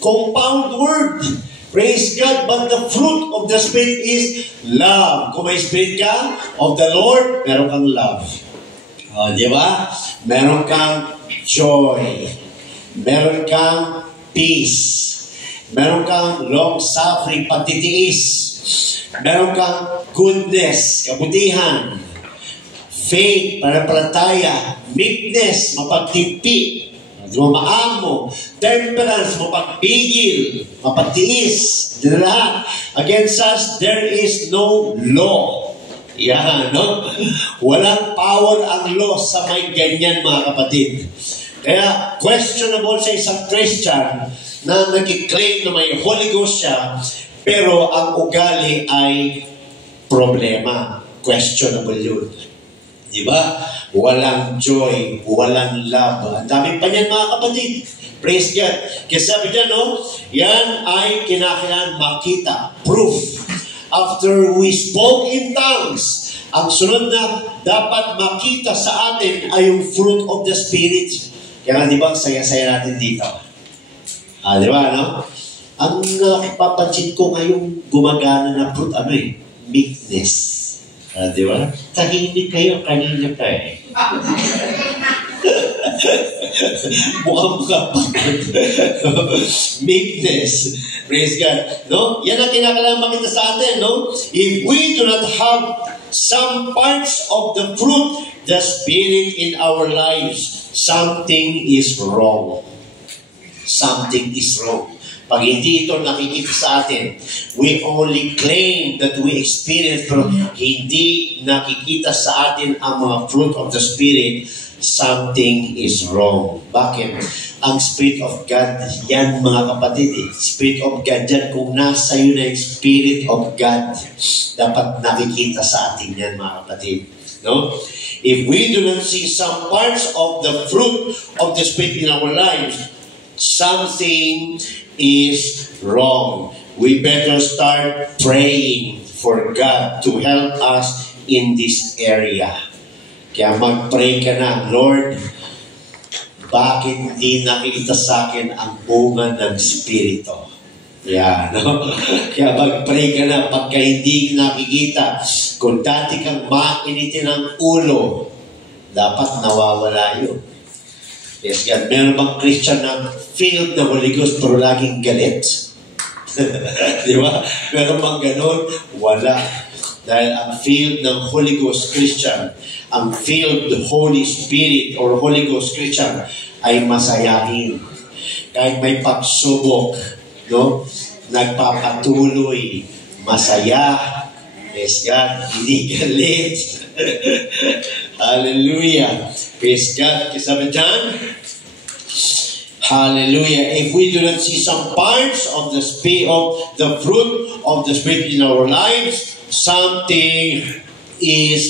Compound word. Praise God. But the fruit of the Spirit is love. Kung may Spirit ka of the Lord, meron kang love. Di ba? Meron kang joy. Meron kang peace. Meron kang long-suffering, pagtitiis. Meron kang goodness, kabutihan. Faith, pananampalataya. Meekness, mapagtimpi. Maamo, temperance, mapagpigil, mapagtiis, lahat. Against us, there is no law. Yan, no? Walang power ang law sa may ganyan, mga kapatid. Kaya, questionable sa isang Christian na nag-claim na may Holy Ghost siya, pero ang ugali ay problema. Questionable yun. Diba? Walang joy, walang love. Ang dami pa niyan, mga kapatid. Praise God. Kaya sabi dyan, no? Yan ay kinakailangan makita. Proof. After we spoke in tongues, ang sunod na dapat makita sa atin ay yung fruit of the Spirit. Kaya nga, di ba, saya-saya natin dito. Di ba, no? Ang napapansin ko ngayong gumagana na fruit, meekness. Di ba? Tahimik kayo, kanina pa eh. Mukhang-mukha pa. Meekness. Praise God. No? Yan ang kinakailangan makita sa atin, no? If we do not have some parts of the fruit, the Spirit in our lives, something is wrong. Something is wrong. Pag hindi ito nakikita sa atin, we only claim that we experience, pero hindi nakikita sa atin ang mga fruit of the Spirit, something is wrong. Bakit? Ang Spirit of God, yan mga kapatid, Spirit of God, yan kung nasa iyo na yung Spirit of God, dapat nakikita sa atin yan mga kapatid. No? If we do not see some parts of the fruit of the Spirit in our lives, something is wrong. We better start praying for God to help us in this area. Kaya mag-pray ka na, Lord, bakit hindi nakikita sa akin ang bunga ng Espiritu? Yan, no? Kaya mag-pray ka na, pagka hindi nakikita, kung dati kang mainitin ng ulo, dapat nawawala yun. Yes, God. Meron bang Christian na filled na Holy Ghost pero laging galit? Di ba? Meron bang ganun? Wala. Dahil ang filled ng Holy Ghost Christian, ang filled Holy Spirit or Holy Ghost Christian ay masayahin. Kahit may pagsubok, no? Nagpapatuloy, masaya. Yes, God. Hindi galit. Hallelujah. Praise God. Sabi dyan, hallelujah. If we do not see some parts of the spirit, of the fruit of the Spirit in our lives, something is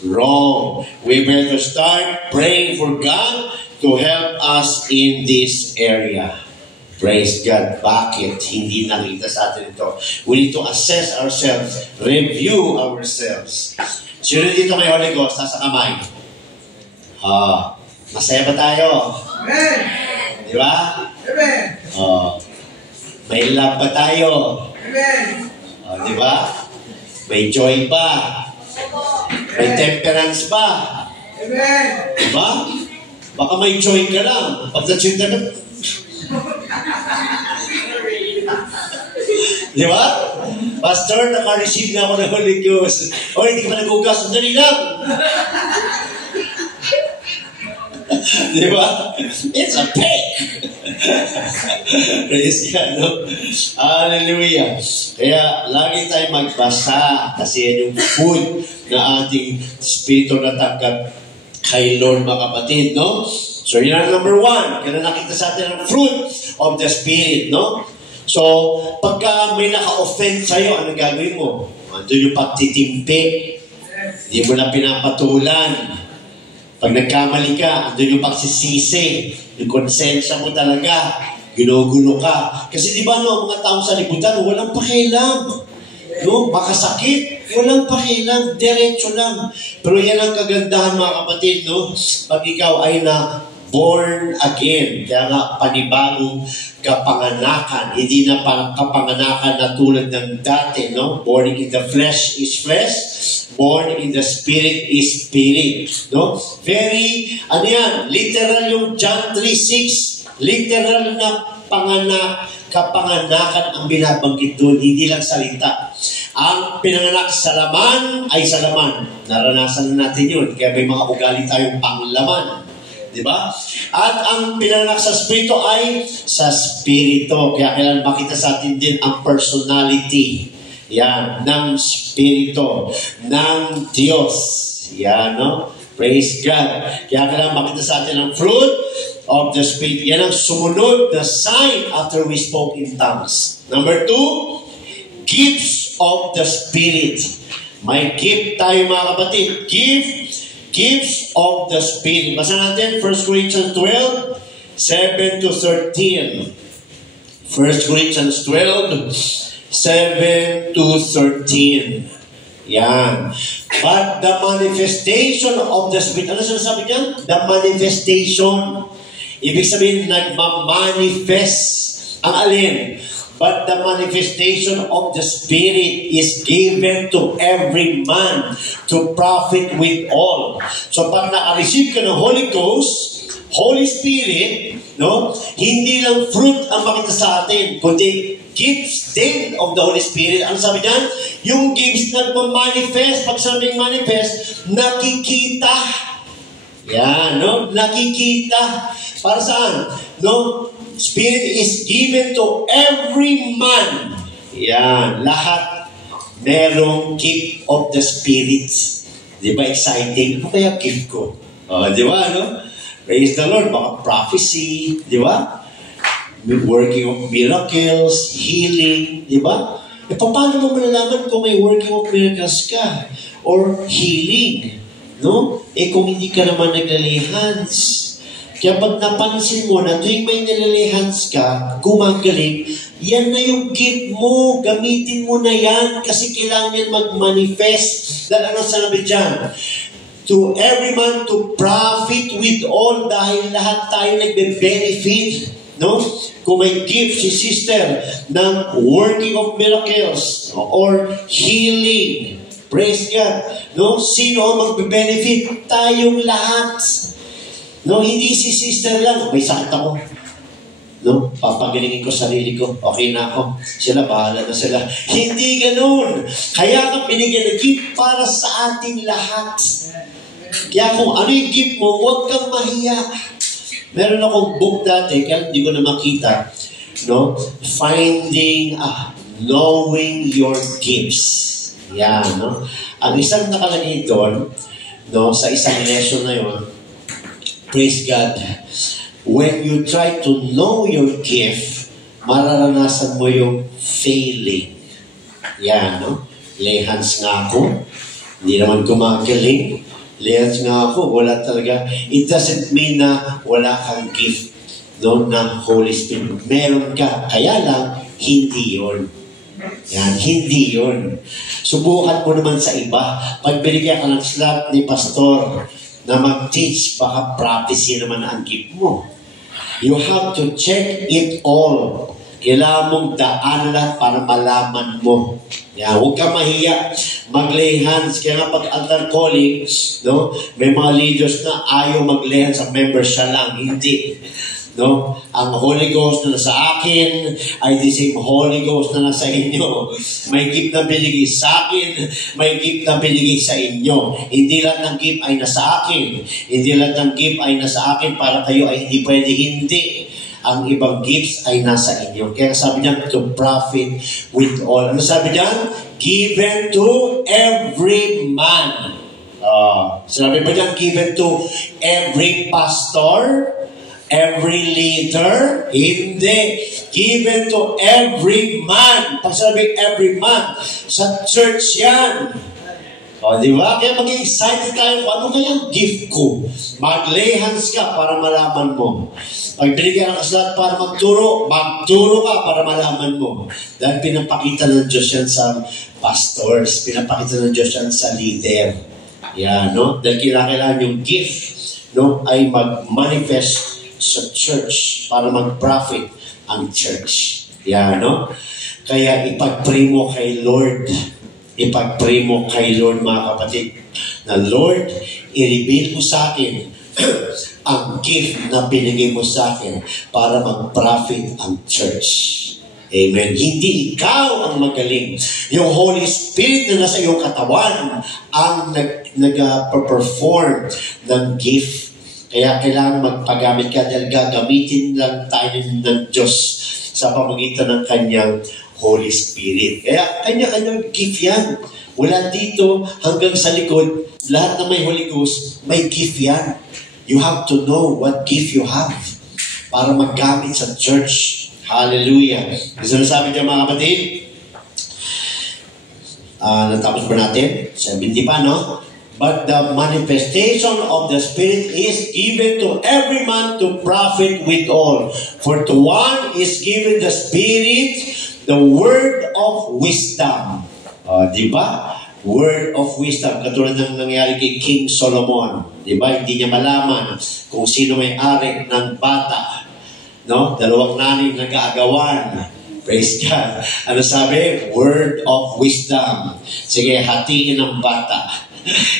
wrong. We better start praying for God to help us in this area. Praise God. Bakit hindi nakita sa atin ito? We need to assess ourselves, review ourselves. Sino dito may Holy Ghost? Nasa kamay. Masaya ba tayo? Amen. Di ba? Amen. May love ba tayo? Amen. Di ba? May joy ba? May temperance ba? Amen. Di ba? Baka may joy ka lang. Pagdating ka di ba? Pastor, naka-receive na ako ng Holy Ghost. O, hindi ka pa nag-ugas. Sandali lang. Di ba? It's a fake. Praise God, no? Hallelujah. Kaya, lagi tayo magbasa kasi yan yung food na ating spirito natanggap kay Lord, mga kapatid, no? So, yun ang number 1. Kaya nakita sa atin ang fruit of the Spirit, no? So, pagka may naka-offend sa'yo, ano gagawin mo? Andun yung pagtitimpi. Hindi mo na pinapatulan. Pag nagkamali ka, andun yung pagsisisi. Yung konsensya mo talaga. Ginugulo ka. Kasi di ba, no, mga taong sa libutan, walang pakialam. No? Makasakit. Walang pakialam. Diretso lang. Pero yan ang kagandahan, mga kapatid, no? Pag ikaw ay na born again. Kaya nga, panibagong kapanganakan. Hindi na parang kapanganakan na tulad ng dati, no? Born in the flesh is flesh. Born in the spirit is spirit. No? Very, ano yan? Literal yung John 3:6. Literal na kapanganakan ang binabanggit doon. Hindi lang salita. Ang pinanganak sa laman ay sa laman. Naranasan na natin yun. Kaya may mga ugali tayong panglaman. Diba? At ang pinanganak sa spirito ay sa spirito. Kaya kailangan makita sa atin din ang personality. Yan, ng spirito, ng Diyos. Yan, no? Praise God. Kaya kailangan makita sa atin ang fruit of the Spirit. Yan ang sumunod na sign after we spoke in tongues. Number 2, gifts of the Spirit. May gift tayo, mga kapatid. Gifts of the Spirit. Basa natin, 1 Corinthians 12, 7 to 13. 1 Corinthians 12, 7 to 13. Yan. But the manifestation of the Spirit, ano sinasabi niyan? The manifestation. Ibig sabihin, nagmamanifest. Ang alin? But the manifestation of the Spirit is given to every man to profit with all. So pag naka-receive ka ng Holy Ghost, Holy Spirit, no? Hindi lang fruit ang makita sa atin, kundi gifts din of the Holy Spirit. Ano sabi niyan? Yung gifts nagmamanifest. Pag sabing manifest, nakikita. Yan, no? Nakikita. Para saan? No? Spirit is given to every man. Yan. Lahat merong gift of the Spirit. Di ba exciting? Ano kaya gift ko? Di ba, no? Praise the Lord. Baka prophecy. Di ba? Working of miracles, healing. Di ba? E paano mo malalaman kung may working of miracles ka? Or healing? No? Eh kung hindi ka naman naglalihans. Kaya pag napansin mo na tuwing may nalalihans ka, gumagaling, yan na yung gift mo. Gamitin mo na yan kasi kailangan yan mag-manifest. Dahil ano sabi dyan? To every man to profit with all dahil lahat tayo nagbe-benefit. No? Kung may gift si sister ng working of miracles or healing, praise God. No? Sino ang magbe-benefit? Tayong lahat. No, hindi si sister lang. May sakit ako. No, papagalingin ko sarili ko. Okay na ako. Sila, bahala na sila. Hindi ganun. Kaya ka binigyan ng gift para sa ating lahat. Kaya kung ano yung gift mo, huwag kang mahiya. Meron akong book dati, kaya hindi ko na makita. No? Knowing your gifts. Yan, no? Ang isang nakalagay doon, no, sa isang lesson na yun, praise God. When you try to know your gift, mararanasan mo yung failing. Yan, no? Lay hands nga ako. Hindi naman gumagaling. Lay hands nga ako. Wala talaga. It doesn't mean na wala kang gift. no, na Holy Spirit. Meron ka, kaya lang, hindi yun. Yan, hindi yun. Subukan mo naman sa iba. Pag binigyan ka ng slot ni pastor na mag-teach, baka prophecy naman ang gift mo. You have to check it all. Kailangan mong daan lahat para malaman mo. Yan, huwag ka mahiya. Mag-lay hands. Kaya nga pag altar calling, no, may mga leaders na ayaw mag-lay hands sa members siya lang. Hindi. No? Ang Holy Ghost na nasa akin ay the same Holy Ghost na nasa inyo. May gift na binigay sa akin, may gift na binigay sa inyo. Hindi lahat ng gift ay nasa akin. Hindi lahat ng gift ay nasa akin para kayo ay hindi pwede hindi. Ang ibang gifts ay nasa inyo. Kaya sabi niya, to profit with all. Ano sabi niya? Given to every man. Sabi ba niya, given to every pastor? Every leader, hindi. Given to every man. Pag sabi every man, sa church yan. Di ba? Kaya maging excited tayo kung ano kaya ang gift ko. Mag-lay hands ka para malaman mo. Pag binigyan ka sa lahat para magturo ka para malaman mo. Dahil pinapakita ng Diyos yan sa pastors. Pinapakita ng Diyos yan sa leader. Yan, no? Dahil kailangan yung gift, no, ay mag-manifest sa church para mag-profit ang church. Yan, no? Kaya ipag-pray mo kay Lord. Ipag-pray mo kay Lord, mga kapatid, na Lord, i-reveal mo sa akin ang gift na binigay mo sa akin para mag-profit ang church. Amen. Hindi ikaw ang magaling. Yung Holy Spirit na nasa iyong katawan ang nag-perform ng gift. Kaya kailangan magpagamit ka dahil gagamitin lang tayo ng Diyos sa pamamagitan ng Kanyang Holy Spirit. Kaya kanya-kanyang gift yan. Wala dito hanggang sa likod, lahat na may Holy Ghost, may gift yan. You have to know what gift you have para maggamit sa church. Hallelujah. Gusto na sabi niya, mga kapatid? Natapos ba natin? 70 pa, no? But the manifestation of the Spirit is given to every man to profit with all. For to one is given the Spirit, the word of wisdom. Di ba? Word of wisdom. Katulad ng nangyari kay King Solomon. Di ba? Hindi niya malaman kung sino may-ari ng bata. No? Dalawang nanay nag-aagawan. Praise God. Ano sabi? Word of wisdom. Sige, hatiin ang bata.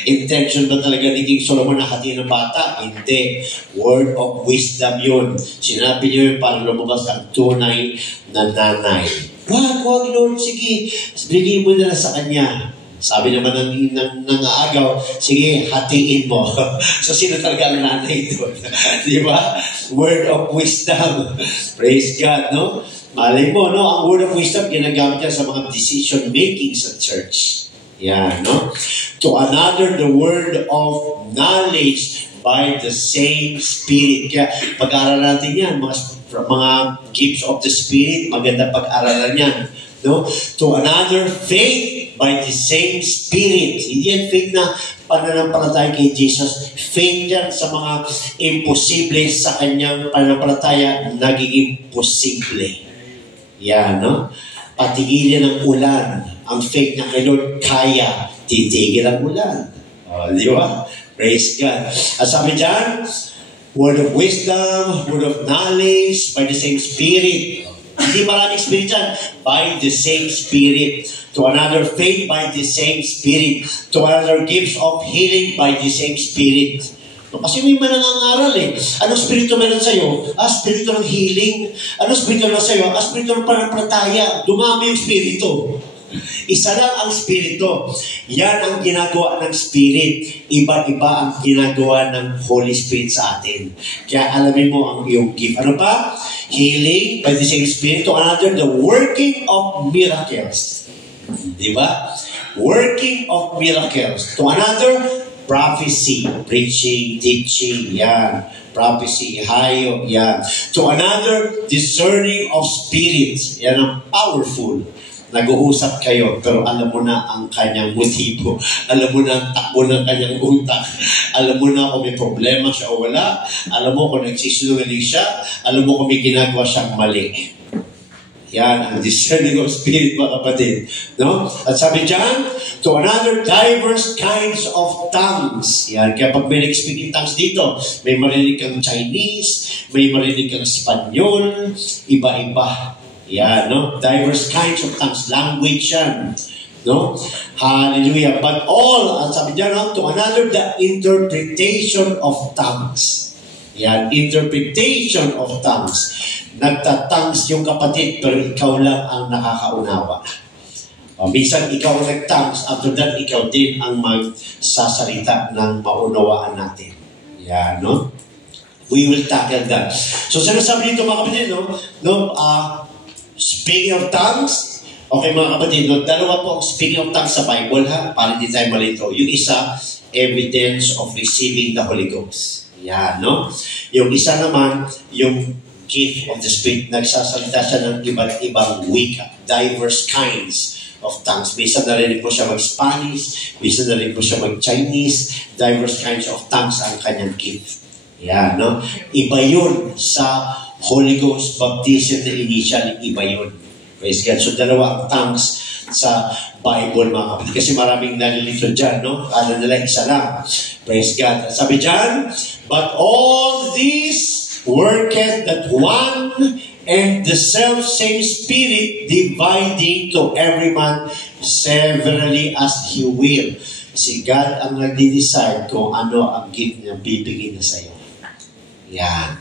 Intention ba talaga ni King Solomon na hatiin ng bata? Hindi. Word of wisdom yun. Sinabi niyo yun para lumabas ang tunay na nanay. Wag, Lord, sige. Bigay mo na sa kanya. Sabi naman ng aagaw, sige, hatiin mo. So, sino talaga ang nanay doon? Di ba? Word of wisdom. Praise God, no? Malay mo, no? Ang word of wisdom, ginagamit niya sa mga decision-making sa church. Yan, no? To another, the word of knowledge by the same Spirit. Kaya pag-aaralan natin yan, mga gifts of the Spirit, maganda pag-aaralan yan. No? To another, faith by the same Spirit. Hindi yan faith na pananampalataya kay Jesus. Faith yan sa mga imposible sa kanyang pananampalataya, nagiging posible. Yan, no? Patigilin ang ulan. Ang faith na kay Lord, kaya titigil ang ulan. Di ba? Praise God. At sabi dyan, word of wisdom, word of knowledge, by the same Spirit. Hindi maraming Spirit dyan. By the same Spirit. To another, faith by the same Spirit. To another, gifts of healing by the same Spirit. Kasi may manangangaral eh. Anong spirito meron sa'yo? Spirito ng healing. Anong spirito meron sa'yo? Spirito ng pananampalataya. Dumami yung spirito. Isa lang ang spirito. Yan ang ginagawa ng Spirit. Iba-iba ang ginagawa ng Holy Spirit sa atin. Kaya alamin mo ang iyong gift. Ano pa? Healing by the same Spirit. To another, the working of miracles. Diba? Working of miracles. To another, prophecy, preaching, teaching, yan. Prophecy, hayo, yan. To another, discerning of spirits. Yan ang powerful nag-uusap kayo, pero alam mo na ang kanyang motibo. Alam mo na ang takbo ng kanyang utak. Alam mo na kung may problema siya o wala. Alam mo kung nagsisinungaling siya. Alam mo kung may ginagawa siyang mali. Yan, ang discerning of spirit, mga kapatid. No? At sabi dyan, to another diverse kinds of tongues. Yan, kaya pag may nag-speak in tongues dito, may marinig kang Chinese, may marinig kang Espanyol, iba-iba. Yan, no? Diverse kinds of tongues. Language yan. No? Hallelujah. But all, at sabi dyan, no? To another, the interpretation of tongues. Yan, interpretation of tongues. Nagtatangs yung kapatid, pero ikaw lang ang nakakaunawa. Minsan ikaw ang nagtangs, after that, ikaw din ang magsasalita ng maunawaan natin. Yan, no? We will tackle that. So, sinasabi dito, mga kapatid, speaking of tongues, okay, mga kapatid, dalawa po ang speaking of tongues sa Bible, ha? Para hindi tayo malito. Yung isa, evidence of receiving the Holy Ghost. Yan, no? Yung isa naman, yung gift of the Spirit, nagsasalita siya ng iba't ibang wika, diverse kinds of tongues. Minsan narinig mo siya mag-Spanish, minsan narinig mo siya mag-Chinese, diverse kinds of tongues ang kanyang gift. Yan, no? Iba yun sa Holy Ghost baptism na initial, iba yun. Praise God. So, dalawa ang tongues sa Bible, mga kapatid. Kasi maraming nalilito dyan, no? Kala nila isa lang. Praise God. Sabi dyan, but all these worketh that one and the self-same Spirit, dividing to every man severally as He will. Si God ang nagdi-decide kung ano ang gift niya bibigyan niya sa iyo. Yan.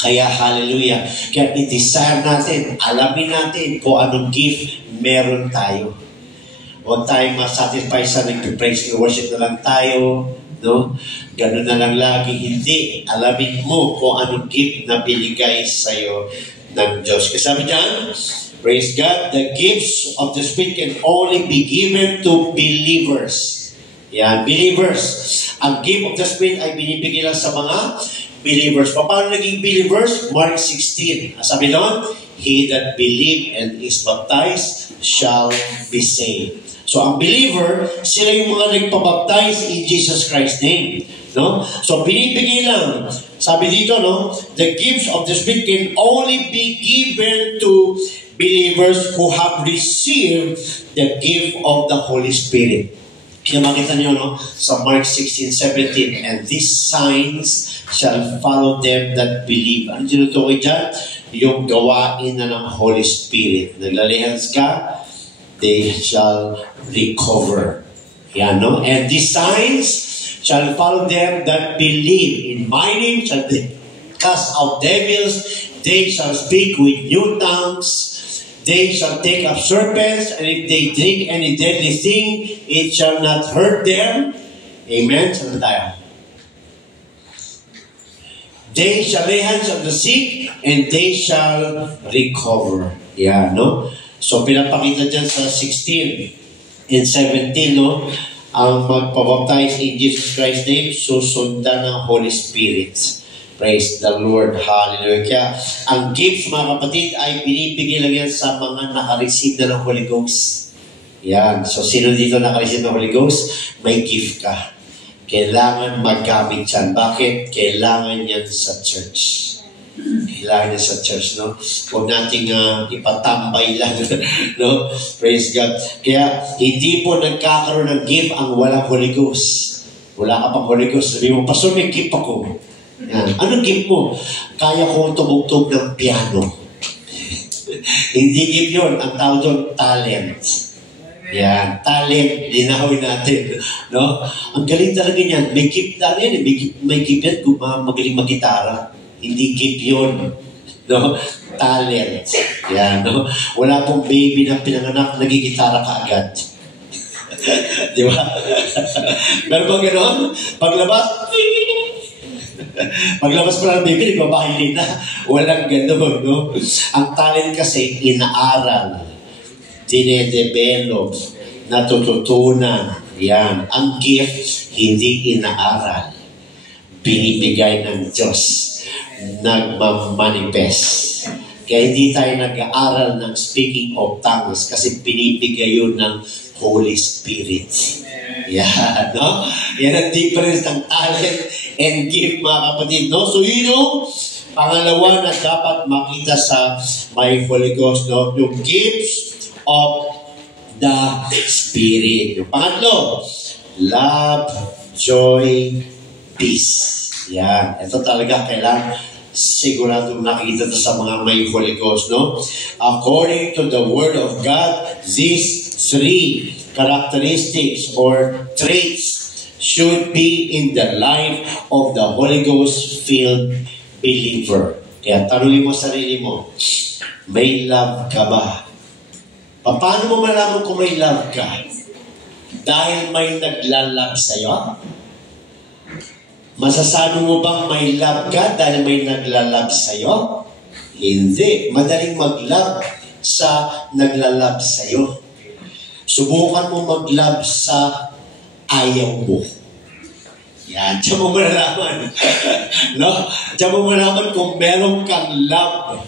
Kaya hallelujah. Kaya i-desire natin, alamin natin kung anong gift meron tayo. Huwag tayong masatisfy sa nag-praise and worship na lang tayo. No? Ganun na lang lagi. Hindi. Alamin mo kung anong gift na binigay sa'yo ng Diyos. Kasi sabi dyan, praise God, the gifts of the Spirit can only be given to believers. Yan, believers. Ang gift of the Spirit ay binibigay lang sa mga believers. Paano naging believers? Mark 16. Sabi doon, he that believe and is baptized shall be saved. So, ang believer, sila yung mga nagpabaptize in Jesus Christ's name. No? So, binibigay lang. Sabi dito, no? The gifts of the Spirit can only be given to believers who have received the gift of the Holy Spirit. Kaya makita niyo, no? Sa Mark 16:17, and these signs shall follow them that believe. Ano tinutukoy dyan? Yung gawain na ng Holy Spirit. Naglalihans ka, they shall recover. Yan, no? And these signs shall follow them that believe. In my name shall they cast out devils. They shall speak with new tongues. They shall take up serpents. And if they drink any deadly thing, it shall not hurt them. Amen? Saan tayo? They shall lay hands on the sick, and they shall recover. Yan, no? So, pinapakita dyan sa 16 and 17, no? Ang magpabaptize in Jesus Christ's name, susundan ng Holy Spirit. Praise the Lord. Hallelujah. Kaya, ang gifts, mga kapatid, ay binibigay lang yan sa mga nakareceive na ng Holy Ghost. Yan. So, sino dito nakareceive ng Holy Ghost? May gift ka. Kailangan magamit yan. Bakit? Kailangan yan sa church. Kailangan sa church, no? Huwag nating ipatambay lang, no? Praise God. Kaya, hindi po nagkakaroon ng gift ang walang Holy Ghost. Wala ka pang Holy Ghost. Sabi mo, Pastor, may gift ako. Yan. Anong gift mo? Kaya ko tumugtog ng piano. Hindi gift yun. Ang tawag doon, talent. Yan. Talent. Linawin natin. No? Ang galing talaga niyan. May gift na rin. May gift yan kung magaling mag-gitara. Hindi gift yun. No? Talent. Yan, no? Wala pong baby na pinanganak, nagigitara ka agad. Di ba? Pero pag gano'n, paglabas pa ng baby, nagbabahin na. Walang gano'n, no? Ang talent kasi, inaaral, dinedevelop, natututunan. Yan. Ang gift, hindi inaaral. Binibigay ng Diyos. Nagmamanifest. Kaya hindi tayo nag-aaral ng speaking of tongues kasi pinibigay yun ng Holy Spirit. Yan, no? Yan ang difference ng talent and gift, mga kapatid, no? So, yun yung pangalawa na dapat makita sa may Holy Ghost, no? Yung gifts of the Spirit. Yung pangatlo, love, joy, peace. Yan. Ito talaga kailangan siguradong nakita ito sa mga may Holy Ghost, no? According to the Word of God, these three characteristics or traits should be in the life of the Holy Ghost-filled believer. Kaya tanungin mo sarili mo, may love ka ba? Paano mo malaman kung may love ka? Dahil may naglalove sa'yo? Masasabi mo bang may love ka dahil may naglalove sa'yo? Hindi. Madaling mag-love sa naglalove sa'yo. Subukan mo mag-love sa ayaw mo. Yan. Diyan mo malalaman. No? Diyan mo malalaman kung meron kang love.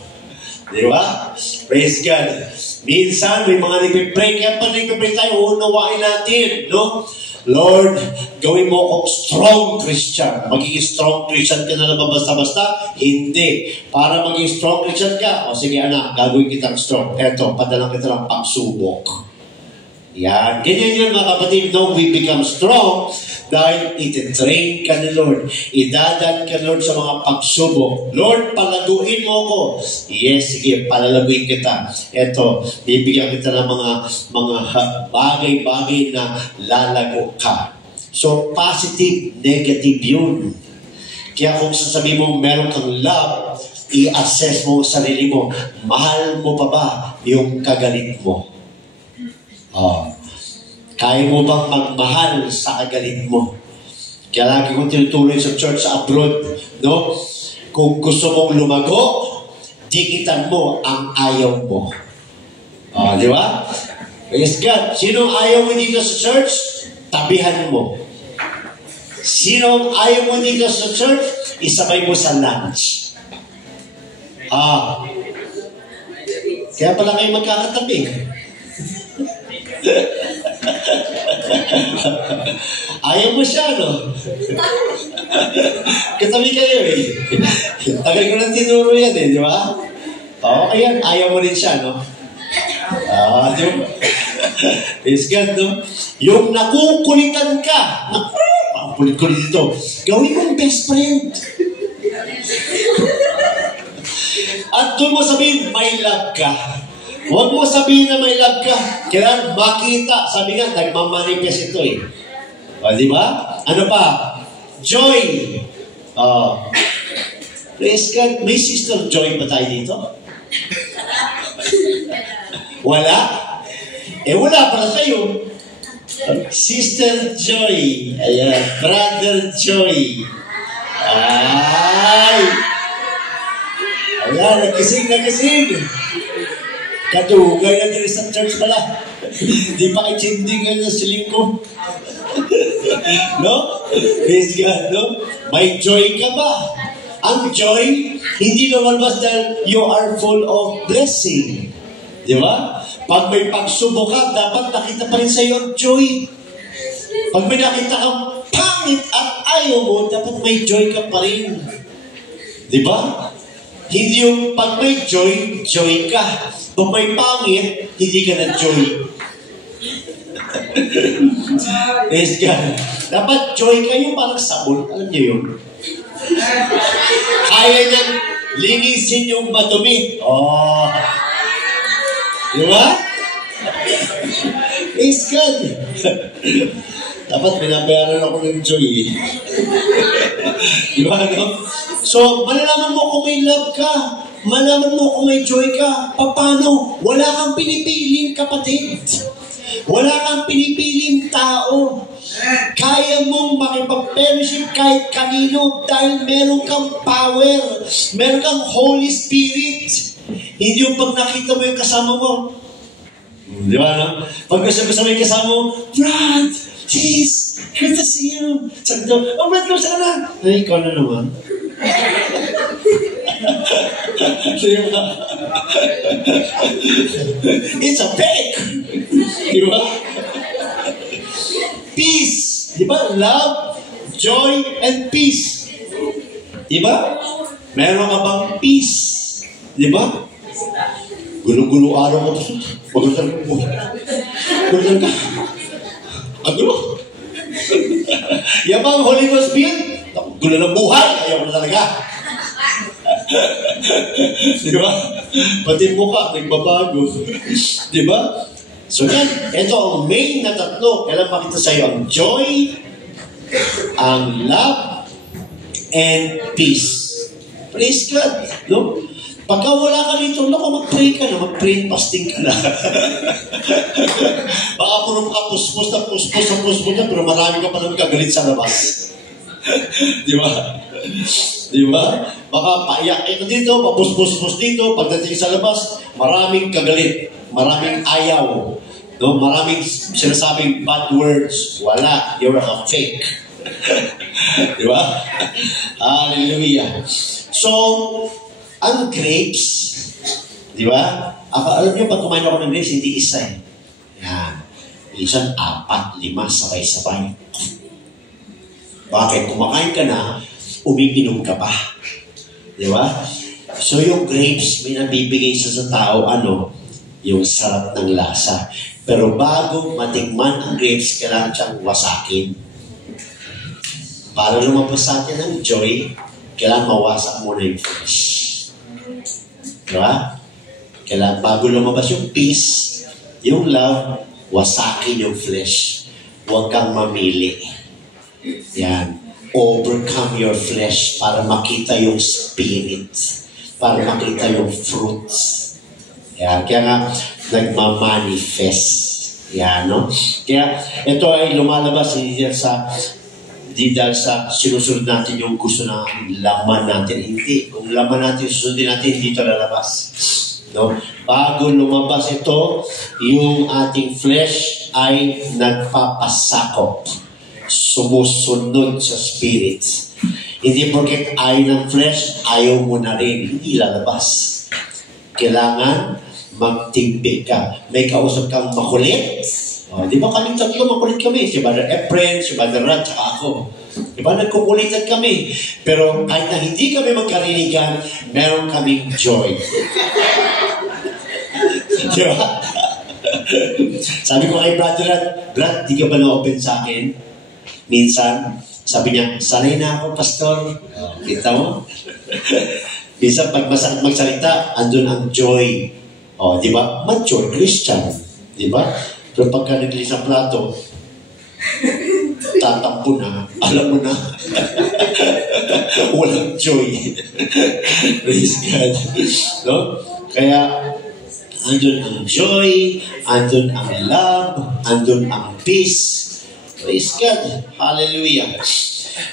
Di ba? Praise God. Minsan, may mga nagpipray. Kaya pa nagpipray tayo, unawain natin. No? Lord, gawin mo akong strong Christian. Magiging strong Christian ka na lang basta-basta? Hindi. Para maging strong Christian ka, o sige anak, gagawin kitang strong. Eto, padalang kita ng pagsubok. Yan. Ganyan yun mga kapatid. No, we become strong dahil ititrain ka ni Lord. Idadaan ka Lord sa mga pagsubok. Lord, palaguin mo ako. Yes, sige, palalaguin kita. Eto, bibigyan kita ng mga bagay-bagay na lalago ka. So, positive, negative yun. Kaya kung sasabihin mo meron kang love, i-assess mo sarili mo. Mahal mo pa ba yung kagalit mo? Kaya mo bang magmahal sa kagalit mo? Kaya lagi kong tinutuloy sa church sa abroad, no? Kung gusto mong lumago, dikitan mo ang ayaw mo. Di ba? Praise God. Sino ayaw mo dito sa church? Tabihan mo. Sino ayaw mo dito sa church? Isabay mo sa lunch. Kaya pala kayo magkakatabi. Ayaw mo siya, no? Katabi kayo eh. Tagal ko lang tinuro yan eh, di ba? Okay yan, ayaw mo rin siya, no? Di ba? Praise God, no? Yung nakukulitan ka, ang kulit-kulit dito, gawin mong best friend. At doon mo sabihin, may love ka. Huwag mo sabihin na may love ka. Kailangan makita. Sabi nga, nagmamanifest ito eh. Di ba? Ano pa? Joy. Praise God. May Sister Joy ba tayo dito? Wala? Wala pala kayo. Sister Joy. Ayan. Brother Joy. Ay! Ayan, nagising. Kadugay na din sa church pala. Di pa kitindingan na siling ko. No? Praise God, no? May joy ka ba? Ang joy, hindi lumalabas dahil you are full of blessing. Di ba? Pag may pagsubok ka, dapat nakita pa rin sa iyo ang joy. Pag may nakita kang pangit at ayaw mo, dapat may joy ka pa rin. Di ba? Hindi yung pag may joy, joy ka. Kung may pangit, hindi ka na joy. Praise God. Dapat joy kayo parang sabon. Alam niyo yun? Kaya niyang linisin yung madumi. Di ba? Praise God. Dapat binabayaran ako ng joy. Di ba, no? So, malalaman mo kung may love ka. Malaman mo kung may joy ka. Paano? Wala kang pinipiling kapatid. Wala kang pinipiling tao. Kaya mong makipag-fellowship kahit kanino dahil meron kang power. Meron kang Holy Spirit. Hindi yung pag nakita mo yung kasama mo. Di ba, no? Pag kasama yung kasama mo, Brad, jeez, good to see you. Sabi daw, Brad, kamusta ka na? Ay, ikaw na naman. Diba? It's a fake. Di ba? Peace. Di ba? Love, joy, and peace. Di ba? Meron ka bang peace? Di ba? Gulo-gulo araw mo ito. Magulan mo. Gulo ka. Agulo. Yan ba ang Holy Ghost filled? Gulo ng buhay. Ayaw mo talaga. Di ba? Pati mukha, nagbabago. Di ba? So yan, ito ang main na tatlo. Kailan makita sa'yo ang joy, ang love, and peace. Praise God. No? Pagka wala ka dito, mag-pray ka na, mag-pray and fasting ka na. Baka puno ka, puspos na, pero marami ka pa naman kagalit sa labas. Di ba? Di ba? Baka paiyak ka dito, papuspos dito, pagdating sa labas, maraming kagalit, maraming ayaw, no? Maraming sinasabing bad words. Wala, you're a fake. Di ba? Hallelujah. So, ang grapes, di ba? Alam niyo, pag kumain ako ng grapes, hindi isa eh. Yan. Minsan, 4, 5, sabay-sabay. Bakit? Kumakain ka na, umiinom ka pa. Di ba? So, yung grapes, may nabibigay sa tao, yung sarap ng lasa. Pero bago matikman ang grapes, kailangan siyang wasakin. Para lumabas sa atin ang joy, kailangan mawasak muna yung flesh. Diba? Kailangan bago lumabas yung peace, yung love, wasakin yung flesh. Huwag kang mamili. Yan. Overcome your flesh para makita yung spirit. Para makita yung fruits. Yan. Kaya nga, nagmamanifest. Yan, no? Kaya, ito ay lumalabas hindi dahil sa sinusunod natin yung gusto ng laman natin. Hindi. Kung laman natin, susundin natin, hindi ito lalabas. No? Bago lumabas ito, yung ating flesh ay nagpapasakop. Sumusunod sa spirit. Hindi porket ayaw ng flesh, ayaw mo na rin. Hindi lalabas. Kailangan magtimbig ka. May kausap kang makulit. Di ba kaming tatlo makulit kami? Si Brother Efren, si Brother Rad, saka ako. Di ba nagkukulitan kami? Pero kahit na hindi kami magkarinigan, meron kaming joy. Di ba? Sabi ko kay Brother Rad, Brad, di ka ba na-open sa akin? Minsan, sabi niya, sanay na ako, Pastor. Kita mo? Minsan, pag masakit magsalita, andun ang joy. Di ba? Mature Christian. Di ba? Pero pagka naglinis ang plato, tatampo na, alam mo na, walang joy. Praise God. No? Kaya, andun ang joy, andun ang love, andun ang peace. Praise God. Hallelujah.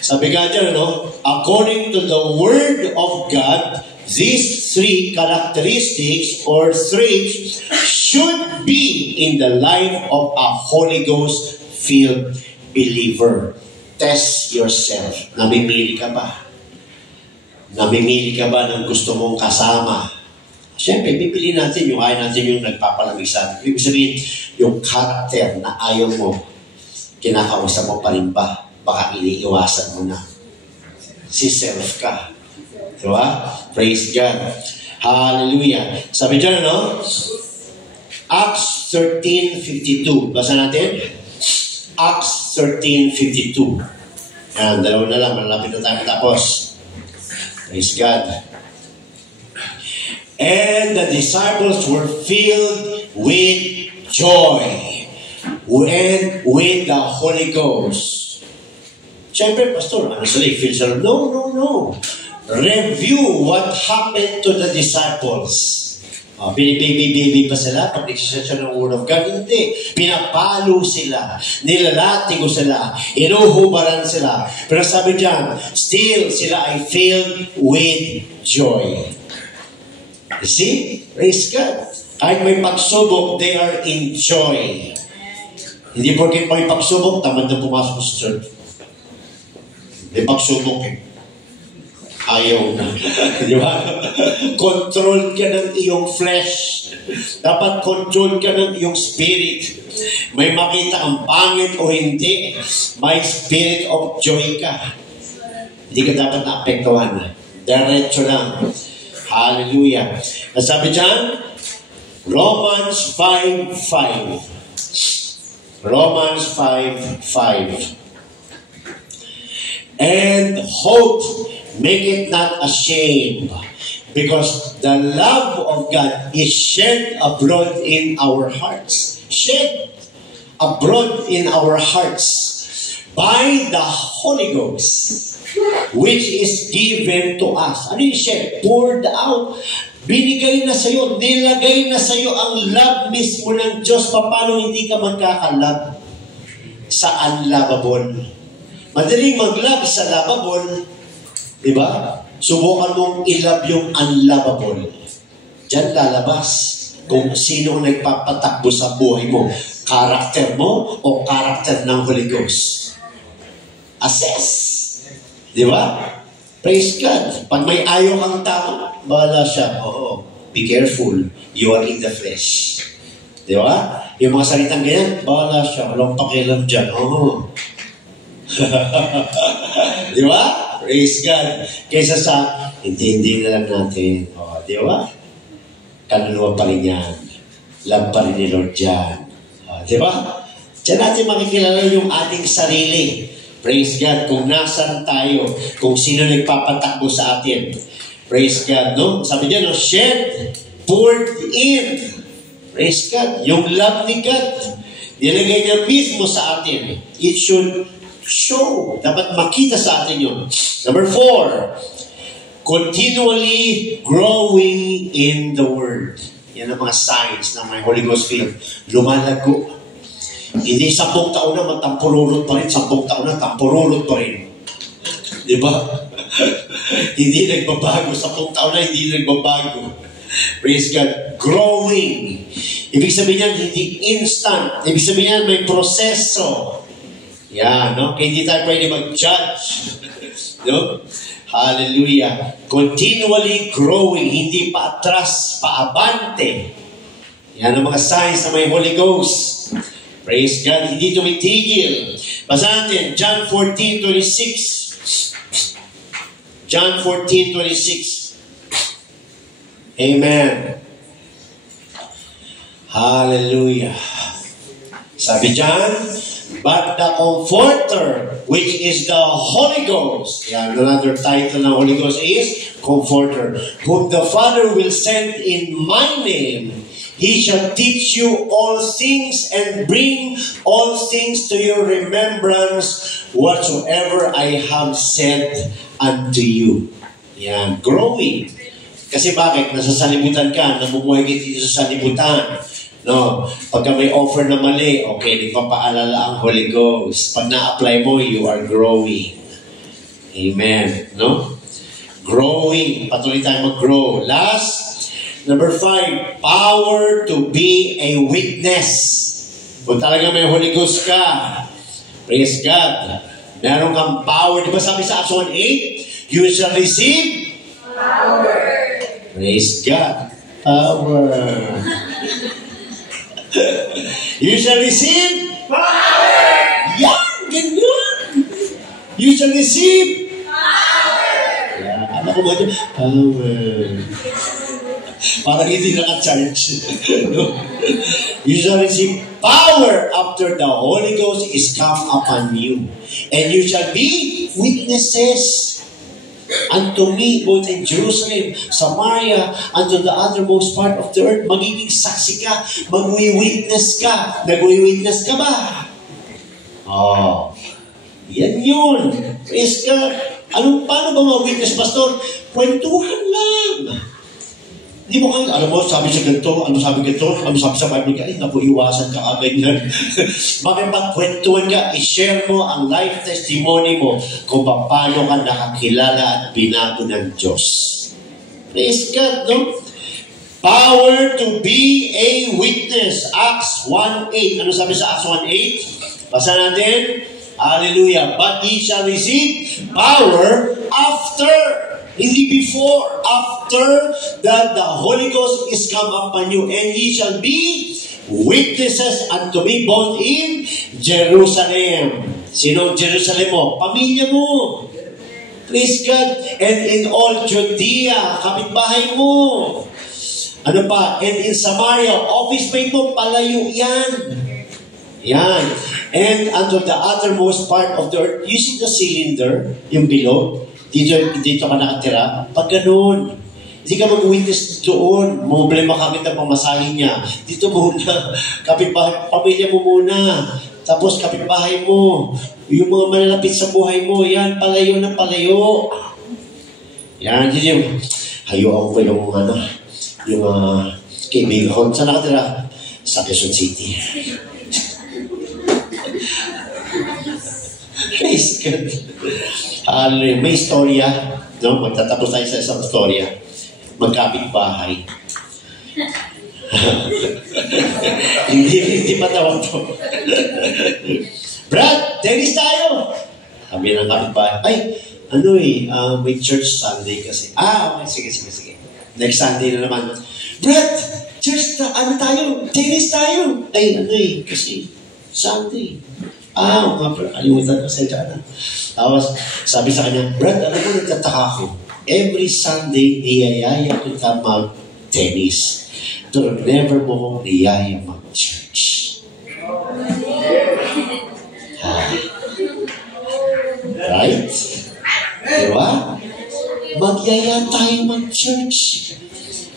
Sabi nga dyan, according to the Word of God, these three characteristics or traits should be in the life of a Holy Ghost-filled believer. Test yourself. Namimili ka ba? Namimili ka ba ng gusto mong kasama? Siyempre, pipili natin yung ayaw natin yung nagpapalamig sa atin. Ibig sabihin, yung character na ayaw mo, kinakausap mo pa rin ba? Baka iniiwasan mo na. Si self ka. Diba? Praise God. Hallelujah. Sabi dyan, Acts 13:52. Basa natin. Acts 13:52. Yan, dalawa na lang. Malapit na tayo tapos. Praise God. And the disciples were filled with joy and with the Holy Ghost. Siyempre, Pastor, sila feel sila? No. Review what happened to the disciples. Binibaby pa sila pag nagsasasya ng Word of God. Hindi. Pinapalo sila. Nilalatigo sila. Inuhubaran sila. Pero sabi dyan, still sila ay filled with joy. You see? Praise God. Kahit may pagsubok, they are in joy. Hindi porket may pagsubok, tamad na pumasok sa church. May pagsubok eh. Ayaw na. Di ba? Control ka ng iyong flesh. Dapat control ka ng iyong spirit. May makita ang pangit o hindi, may spirit of joy ka. Hindi ka dapat naapektuhan. Diretso lang. Hallelujah. Sabi dyan, Romans 5:5. Romans 5:5. And hope make it not ashamed, because the love of God is shed abroad in our hearts. Shed abroad in our hearts by the Holy Ghost, which is given to us. Ano yung shed? Poured out. Binigay na sa'yo, nilagay na sa'yo ang love mismo ng Diyos. Paano hindi ka magkakalab sa unlovable? Madaling mag-love sa lovable, di ba? Subukan mong i-love yung unlovable. Diyan lalabas kung sino nagpapatakbo sa buhay mo. Karakter mo o karakter ng Holy Ghost. Assess. Di ba? Praise God. Pag may ayaw kang tao, bahala siya. Oo. Be careful. You are in the flesh. Di ba? Yung mga salitang ganyan, bahala siya. Walang pakialam dyan. Oo. Di ba? Praise God. Kaysa sa, hindi na lang natin. O, di ba? Kaluluwa pa rin yan. Love pa rin ni Lord yan. O, di ba? Diyan natin makikilala yung ating sarili. Praise God. Kung nasan tayo, kung sino nagpapatakbo sa atin. Praise God, no? Sabi niya, no? Shed, poured in. Praise God. Yung love ni God, nilagay niya mismo sa atin. It should show. Dapat makita sa atin yun. Number 4, continually growing in the Word. Yan ang mga signs ng may Holy Ghost filled. Lumalago. Hindi 10 taon na matampururot pa rin, 10 taon na tampururot pa rin. Di ba? Hindi nagbabago, 10 taon na hindi nagbabago. Praise God. Growing. Ibig sabihin yan, hindi instant. Ibig sabihin yan, may proseso. Yan, no? Kaya hindi tayo pwede mag-judge. No? Hallelujah. Continually growing, hindi pa atras, pa abante. Yan ang mga signs na may Holy Ghost. Praise God. Hindi tumitigil. Basa natin, John 14:26. John 14:26. Amen. Hallelujah. Sabi dyan, but the Comforter, which is the Holy Ghost. Yan, another title ng Holy Ghost is Comforter. Whom the Father will send in my name. He shall teach you all things and bring all things to your remembrance whatsoever I have said unto you. Yan, growing. Kasi bakit? Nasa salibutan ka, namumuhay ka dito sa salibutan. No, pagka may offer na mali, okay, nagpapaalala ang Holy Ghost. Pag na-apply mo, you are growing. Amen. No? Growing. Patuloy tayo mag-grow. Last, number 5, power to be a witness. Kung talaga may Holy Ghost ka, praise God, meron kang power. Di ba sabi sa Acts 1:8, you shall receive power. Praise God. Power. You shall receive power. Yan, ganyan. You shall receive power. Yan, anak ko ba ito? Power. Parang hindi naka-charge. No? You shall receive power after the Holy Ghost is come upon you. And you shall be witnesses unto me, both in Jerusalem, Samaria, unto the uttermost part of the earth. Magiging saksi ka, mag-witness ka. Nag-witness ka ba? Oh, yan yun. Praise God. Paano ba mag-witness, Pastor? Kwentuhan lang. Hindi mo kang, alam mo, sabi sa ganito, ano sabi sa Bible ka, naku, iwasan ka agad yan. Makipagkwentuhan ka, i-share mo ang life testimony mo kung paano ka nakakilala at binago ng Diyos. Praise God, no? Power to be a witness. Acts 1:8. Ano sabi sa Acts 1:8? Basa natin. Hallelujah. But ye shall receive power after Hindi before, after that the Holy Ghost is come upon you, and ye shall be witnesses unto me both in Jerusalem. Sino Jerusalem mo? Pamilya mo. Praise God. And in all Judea, kapitbahay mo. Ano pa? And in Samaria, office mate mo, palayo yan. Yan. And unto the uttermost part of the earth. You see the cylinder, yung below? Dito ka nakatira. Pag ganun, hindi ka mag-witness doon. Problema kami ng pamasahin niya. Dito muna. Kapitbahay, pamilya mo muna. Tapos kapitbahay mo. Yung mga malalapit sa buhay mo. Yan, palayo na palayo. Yan, yun yung hayuan ko yung kaibigan ko. Saan nakatira? Sa Quezon City. Praise God. May istorya. No? Magtatapos tayo sa isang istorya. Magkapit-bahay. hindi matawag to. Brad, tennis tayo! Sabi ng kapit-bahay, may church Sunday kasi. Okay, sige. Next Sunday na naman. Brad, church tayo? Tennis tayo! Kasi Sunday. Kalimutan ko sa dyan. Tapos, sabi sa kanya, Brad, alam mo, nagtataka ko. Every Sunday, niyayaya kita mag-tennis. Pero never mo kong niyaya mag-church. Right? Diba? Magyaya tayo mag-church.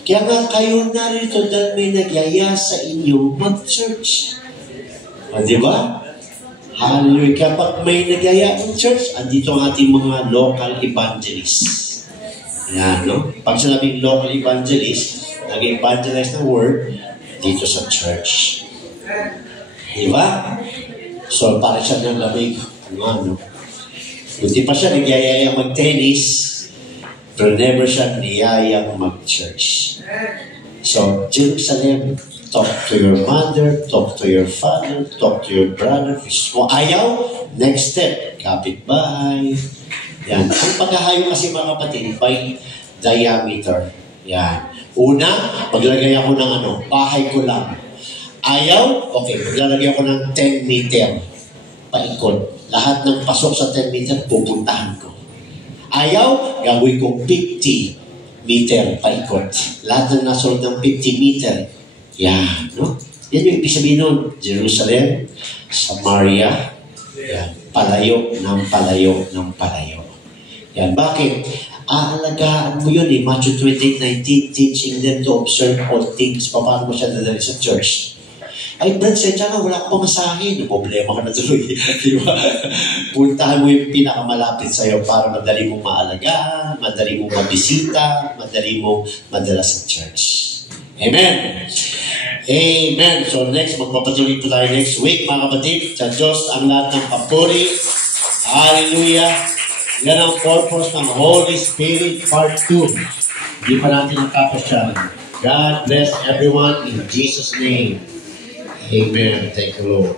Kaya nga kayo narito dahil may nagyaya sa inyo mag-church. Diba? Hallelujah. Kapag may nagyaya ng church, andito ang ating mga local evangelists. Yan, no? Pag sinabing local evangelist, nag-evangelize ng word dito sa church. Diba? So, para siya ng lamig. Buti pa siya nagyayayang mag-tennis, pero never siya niyayang mag-church. So, Jerusalem, talk to your mother, talk to your father, talk to your brother. Kung ayaw, next step, kapitbahay. Yan. Ang paghahayo kasi mga kapatid, by diameter. Yan. Una, maglagay ako ng bahay ko lang. Ayaw, okay, maglalagay ako ng 10 meter. Paikot. Lahat ng pasok sa 10 meter, pupuntahan ko. Ayaw, gawin kong 50 meter paikot. Lahat ng nasunod ng 50 meter, yan, no? Yan yung ibig sabihin nun. Jerusalem, Samaria, yan, palayo ng palayo ng palayo. Yan, bakit? Aalagaan mo yun Matthew 28:19, teaching them to observe all things. Paano mo siya dadali sa church? Ay, Brad, sensya na, wala akong pamasahin. Problema ka na tuloy. Diba? Puntahan mo yung pinakamalapit sa'yo para madali mong maalagaan, madali mong mabisita, madali mong madala sa church. Amen. Amen. So next, magpapatuloy po tayo next week, mga kapatid. Sa Diyos ang lahat ng papuri. Hallelujah. Yan ang purpose ng Holy Spirit Part 2. Hindi pa natin nakapasyan. God bless everyone in Jesus' name. Amen. Thank you, Lord.